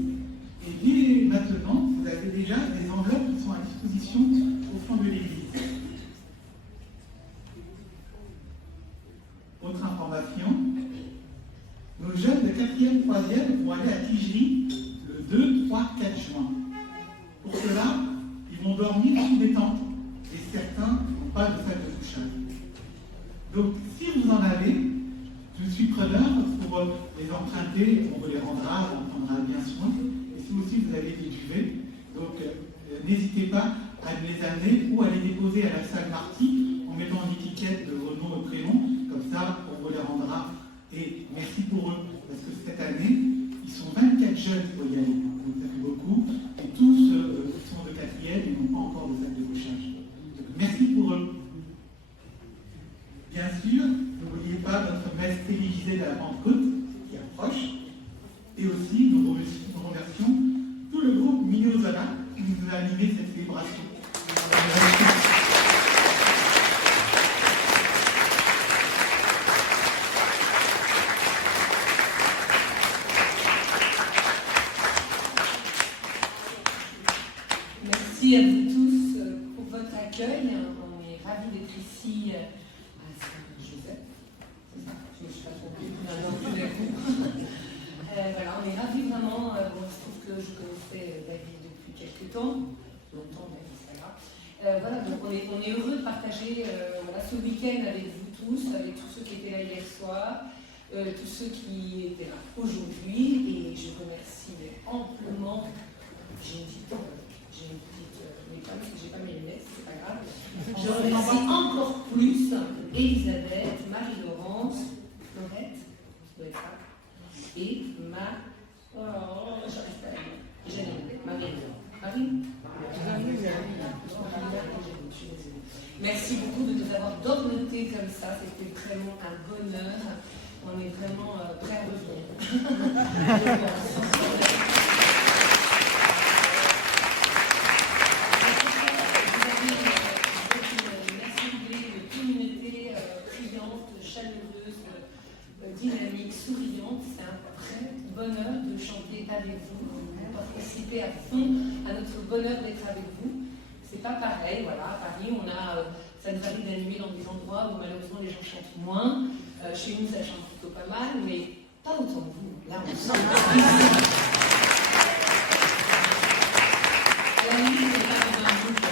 et dès maintenant, vous avez déjà des enveloppes qui sont à disposition au fond de l'Église. Autre information, nos jeunes de 4e, 3e vont aller à Tigerie le 2, 3, 4 juin. Pour cela, ils vont dormir sous des tentes et certains n'ont pas de sac de couchage. Donc, si vous en avez, je suis preneur pour les emprunter, on vous les rendra, on prendra bien soin. Et si aussi vous avez des duvets, donc n'hésitez pas à les amener ou à les déposer à la salle Marty en mettant une étiquette de vos noms et prénoms, comme ça on vous les rendra. Et merci pour eux, parce que cette année, ils sont 24 jeunes pour y aller, donc ça fait beaucoup, et tous sont de 4e et n'ont pas encore de sac de couchage. Donc merci pour eux. Bien sûr, n'oubliez pas notre messe télévisée de la Pentecôte qui approche. Et aussi, nous remercions tout le groupe Mignozana qui nous a animé cette célébration. Merci à vous tous pour votre accueil. On est ravis d'être ici à Saint-Joseph. C'est ça, je ne me suis pas trompée. Tout d'un coup. Voilà, on est ravis vraiment. Bon, il se trouve que je connaissais David depuis quelques temps, longtemps même, c'est pas grave. Voilà, donc on est heureux de partager voilà, ce week-end avec vous tous, avec tous ceux qui étaient là hier soir, tous ceux qui étaient là aujourd'hui. Et je remercie amplement. J'ai une petite méthode, parce que j'ai pas mes lunettes, c'est pas grave. Je remercie encore plus Elisabeth, Marie-Laurence, Laurette, ça doit être ça, et j'arrive pas à lire. Marie. Merci beaucoup de nous avoir dorloté comme ça, c'était vraiment un bonheur. On est vraiment prêts à revenir. Dynamique, souriante, c'est un vrai bonheur de chanter avec vous, de participer à fond à notre bonheur d'être avec vous. C'est pas pareil, voilà, à Paris, on a, ça nous arrive d'animer dans des endroits où malheureusement les gens chantent moins. Chez nous, ça chante plutôt pas mal, mais pas autant que vous. Là, on sent. La musique n'est pas dans un groupe.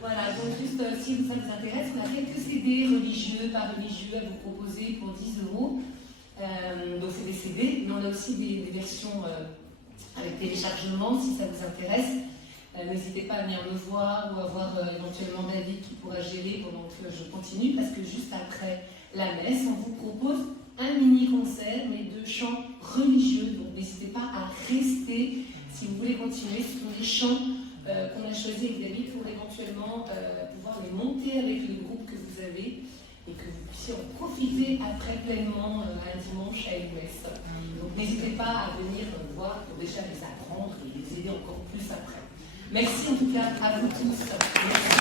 Voilà, donc juste si ça vous intéresse, on a quelques CD religieux, pas religieux à vous proposer pour 10 €. Donc c'est des CD, mais on a aussi des versions avec téléchargement si ça vous intéresse. N'hésitez pas à venir me voir ou à voir éventuellement David qui pourra gérer pendant que je continue, parce que juste après la messe, on vous propose un mini-concert, mais de chants religieux. Donc n'hésitez pas à rester si vous voulez continuer. Ce sont des chants qu'on a choisi avec David pour éventuellement pouvoir les monter avec le groupe que vous avez et que vous puissiez en profiter après pleinement un dimanche à une messe. Donc n'hésitez pas à venir voir pour déjà les apprendre et les aider encore plus après. Merci en tout cas à vous tous. Merci.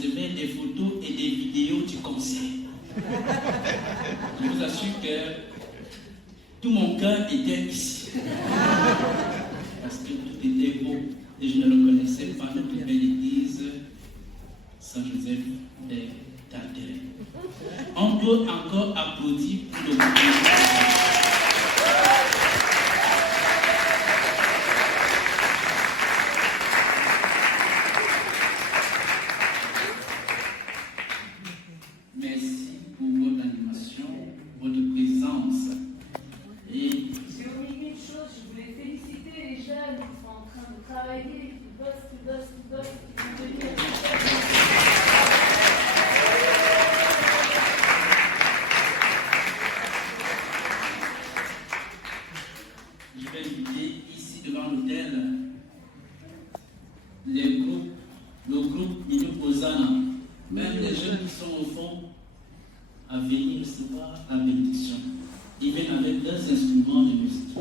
recevais des photos et des vidéos du concert. Je vous assure que tout mon cœur était ici. Parce que tout était beau et je ne le connaissais pas, notre belle église Saint-Joseph des Tartères. On peut encore applaudir pour le groupe. Merci pour votre animation, votre présence. Et j'ai oublié une chose, je voulais féliciter les jeunes qui sont en train de travailler, qui bossent, qui vont devenir je vais inviter ici devant l'hôtel le groupe Nino Hosanna, même les jeunes qui sont au fond, à venir recevoir la bénédiction. Ils viennent avec leurs instruments de musique.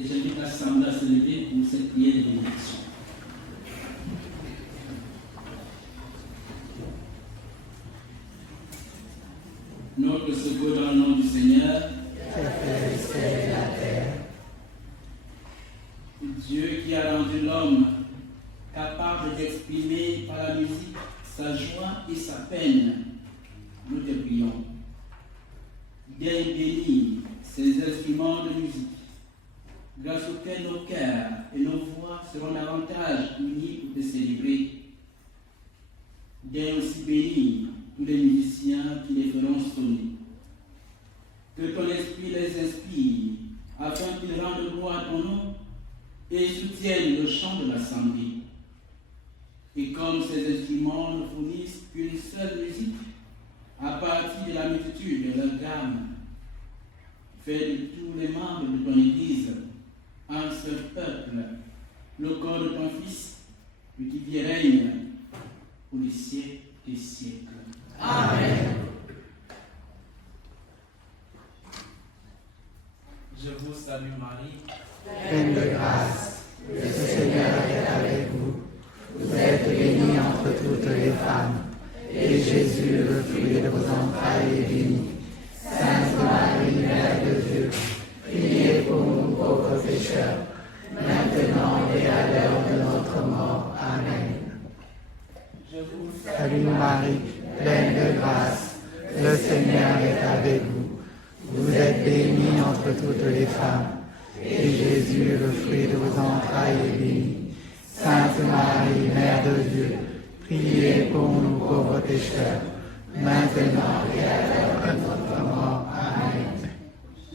Et j'invite l'Assemblée à se lever pour cette prière de bénédiction. Notre secours dans le nom du Seigneur, Dieu qui a rendu l'homme capable d'exprimer par la musique sa joie et sa peine, nous te prions. Viens bénir ces instruments de musique, grâce auxquels nos cœurs et nos voix seront davantage unis pour te célébrer. Viens aussi bénir tous les musiciens qui les feront sonner. Que ton esprit les inspire, afin qu'ils rendent gloire à ton nom et soutiennent le chant de l'assemblée. Et comme ces instruments ne fournissent qu'une seule musique, à partir de la multitude de leur gamme, fais de tous les membres de ton Église un seul peuple, le corps de ton Fils, lui qui règne pour les siècles des siècles. Amen. Je vous salue Marie, pleine de grâce, le Seigneur est avec vous. Vous êtes bénie entre toutes les femmes, et Jésus, le fruit de vos entrailles, est béni. Sainte Marie, Mère de Dieu, priez pour nous pauvres pécheurs, maintenant et à l'heure de notre mort. Amen. je vous Salut Marie, pleine de grâce, le Seigneur est avec vous. Vous êtes bénie entre toutes les femmes, et Jésus, le fruit de vos entrailles, est béni. Sainte Marie, Mère de Dieu, priez pour nous pauvres pécheurs, maintenant et à l'heure de notre mort. Amen.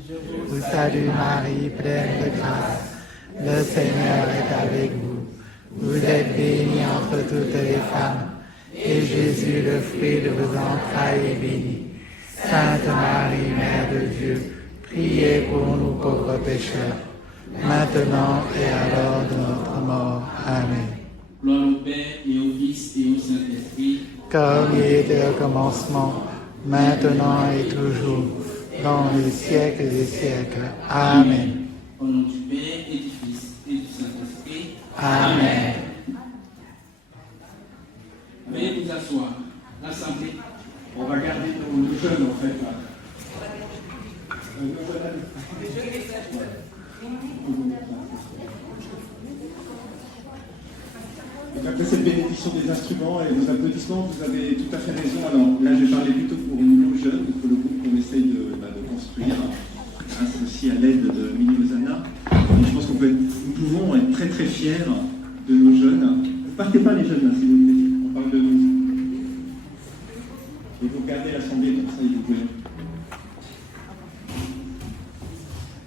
je vous Vous salue Marie, pleine de grâce, le Seigneur est avec vous. Vous êtes bénie entre toutes les femmes, et Jésus, le fruit de vos entrailles, est béni. Sainte Marie, Mère de Dieu, priez pour nous pauvres pécheurs, maintenant et à l'heure de notre mort. Amen. Gloire au Père et au Fils et au Saint-Esprit. Comme il était au commencement, maintenant et toujours, dans les siècles des siècles. Amen. Au nom du Père et du Fils et du Saint-Esprit. Amen. Veuillez vous asseoir. L'Assemblée. On va garder nos jeunes en fait. Là. Donc après cette bénédiction des instruments et vos applaudissements, vous avez tout à fait raison. Alors là, je vais parler plutôt pour nous jeunes, pour le groupe qu'on essaye de construire, grâce aussi à l'aide de Mini Hosanna. Et je pense nous pouvons être très très fiers de nos jeunes. Ne partez pas les jeunes, là, s'il vous plaît. On parle de nous. Et vous regardez l'assemblée comme ça, s'il vous plaît.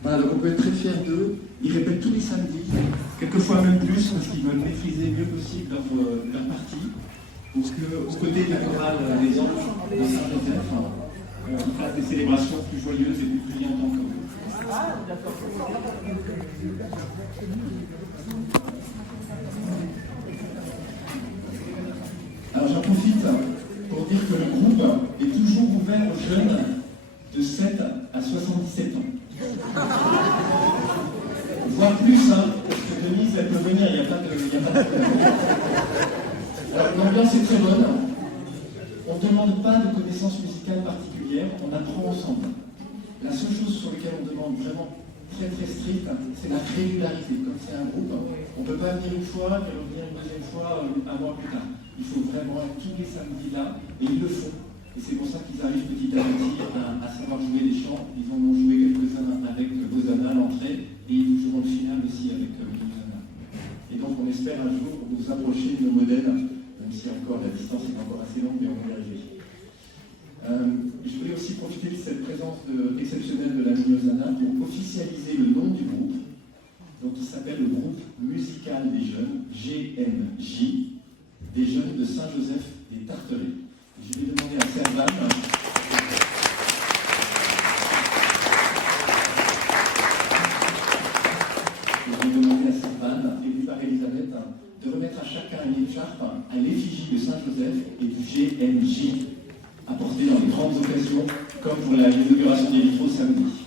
Voilà, donc on peut être très fiers d'eux. Ils répètent tous les samedis, quelquefois même plus, parce qu'ils veulent maîtriser le mieux possible leur partie, pour qu'aux côtés de la chorale des anges de Saint-Joseph, on fasse des célébrations plus joyeuses et plus brillantes encore. Alors j'en profite pour dire que le groupe est toujours ouvert aux jeunes de 7 à 77 ans. Voire plus, parce que Denise, elle peut venir, il n'y a pas de problème. Alors l'ambiance est très bonne. On ne demande pas de connaissances musicales particulières, on apprend ensemble. La seule chose sur laquelle on demande vraiment très très strict, c'est la régularité. Comme c'est un groupe, on ne peut pas venir une fois, puis revenir une deuxième fois, un mois plus tard. Il faut vraiment être tous les samedis là, et ils le font. Et c'est pour ça qu'ils arrivent petit à petit à savoir jouer les chants. Ils en ont joué quelques-uns avec Hosanna à l'entrée, et ils joueront le final aussi avec Hosanna. Et donc on espère un jour nous approcher de nos modèles, même si encore la distance est encore assez longue, mais on va y arriver. Je voulais aussi profiter de cette présence exceptionnelle de la Mini Hosanna pour officialiser le nom du groupe. Donc il s'appelle le groupe musical des jeunes, GMJ, des jeunes de Saint-Joseph des Tarterets. Je vais demander à Servan et puis par Elisabeth de remettre à chacun une écharpe à l'effigie de Saint-Joseph et du GMJ apporté dans les grandes occasions comme pour l'inauguration des vitraux samedi.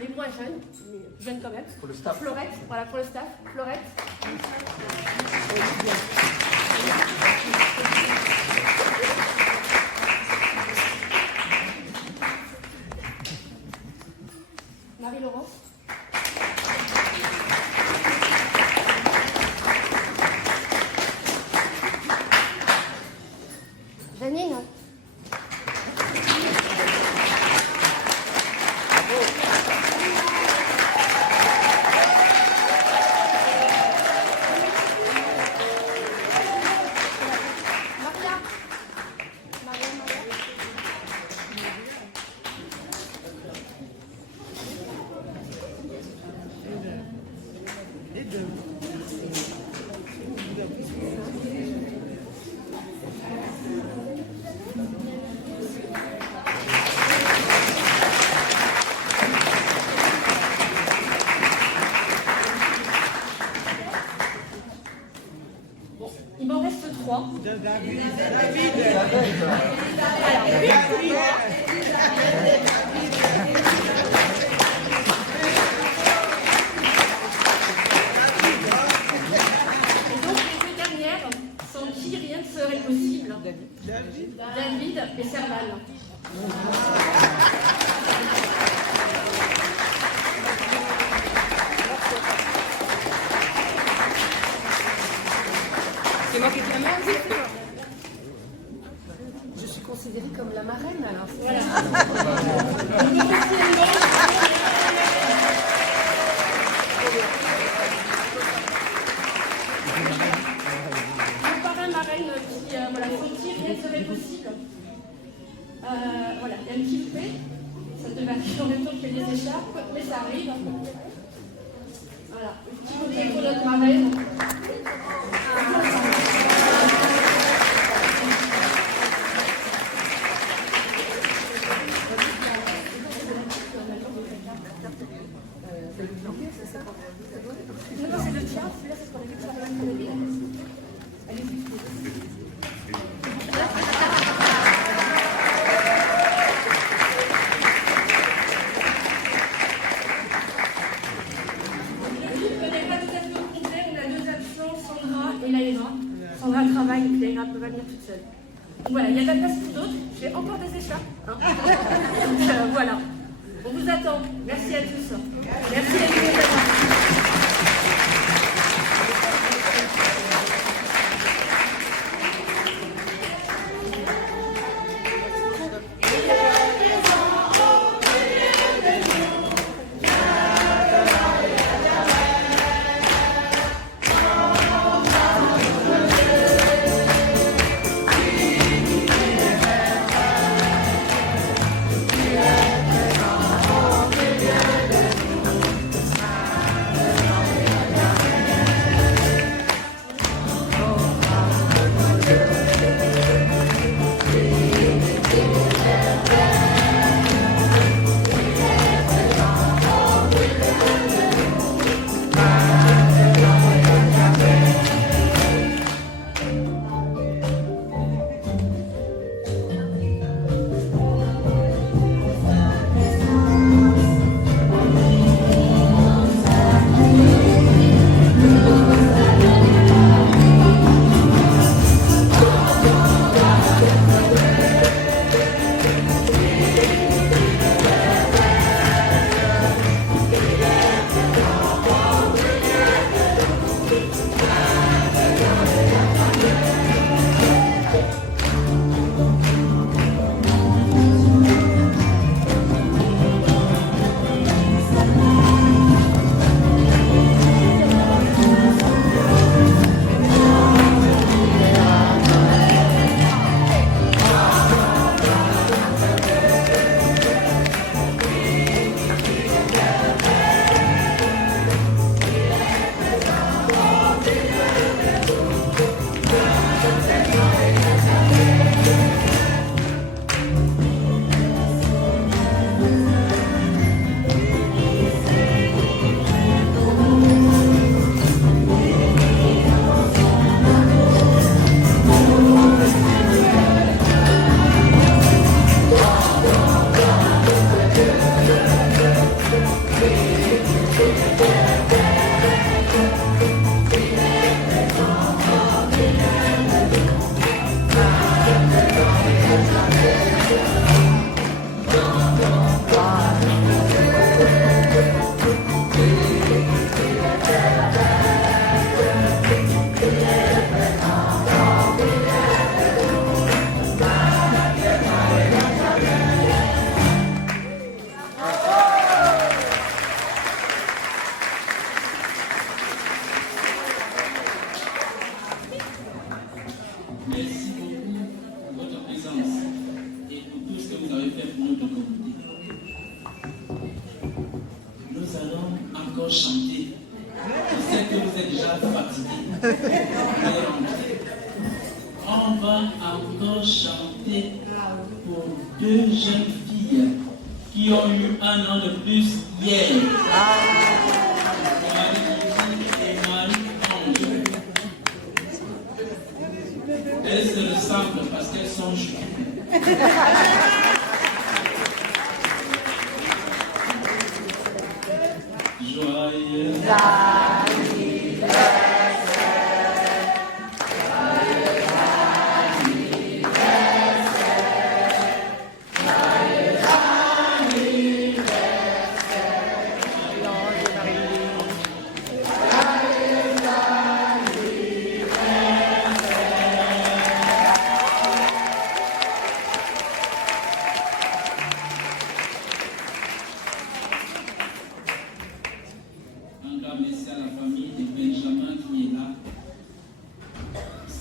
les moins jeunes, mais jeunes quand même. Pour le staff. Fleurette, voilà, pour le staff. Fleurette. Marie-Laurence. Janine. donc les deux dernières, sans qui rien ne serait possible. David et Serval. C'est moi qui ai fait la mère. Je suis considérée comme la marraine alors. Voilà. Le parrain marraine qui voilà, sans qui rien ne serait possible. Voilà, il y a une petite paix. Ça devait arriver en même temps que les écharpes, mais ça arrive. Voilà, un petit côté pour notre marraine. Non, c'est le tien, celui-là c'est ce qu'on a vu sur la ville. Allez-y. Et Laïra. Sandra travaille et puis Laïra peut pas venir toute seule. Donc voilà, il y a de la place pour d'autres. J'ai encore des écharpes. Hein. Donc voilà. On vous attend. Merci à tous. Merci à tous. chanter. Je sais que vous êtes déjà fatigués. On va encore chanter pour deux jeunes filles qui ont eu un an de plus hier. Marie-Lucie et Marie-Ange. Elles se ressemblent parce qu'elles sont jumelles. Joyeux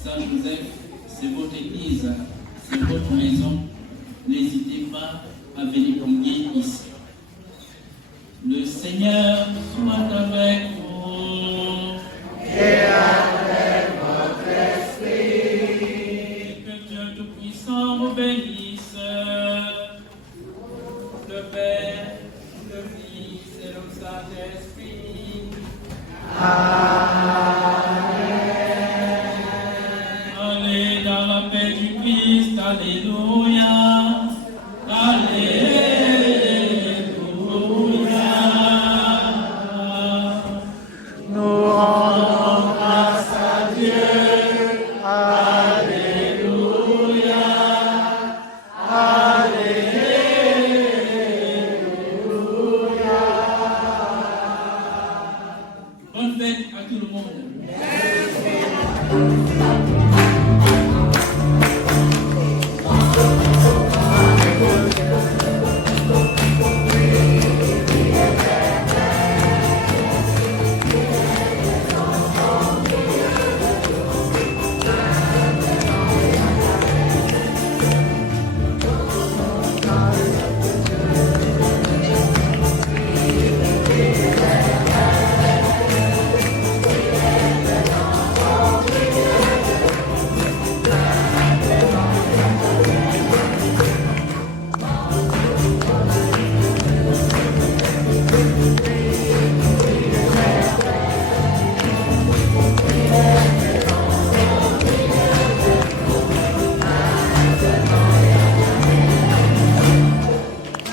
Saint-Joseph, c'est votre église, c'est votre maison. N'hésitez pas à venir prier ici. Le Seigneur soit avec vous. Et avec votre esprit. Et que Dieu Tout-Puissant vous bénisse. Le Père, le Fils et le Saint-Esprit. Allez dans la paix du Christ, alléluia.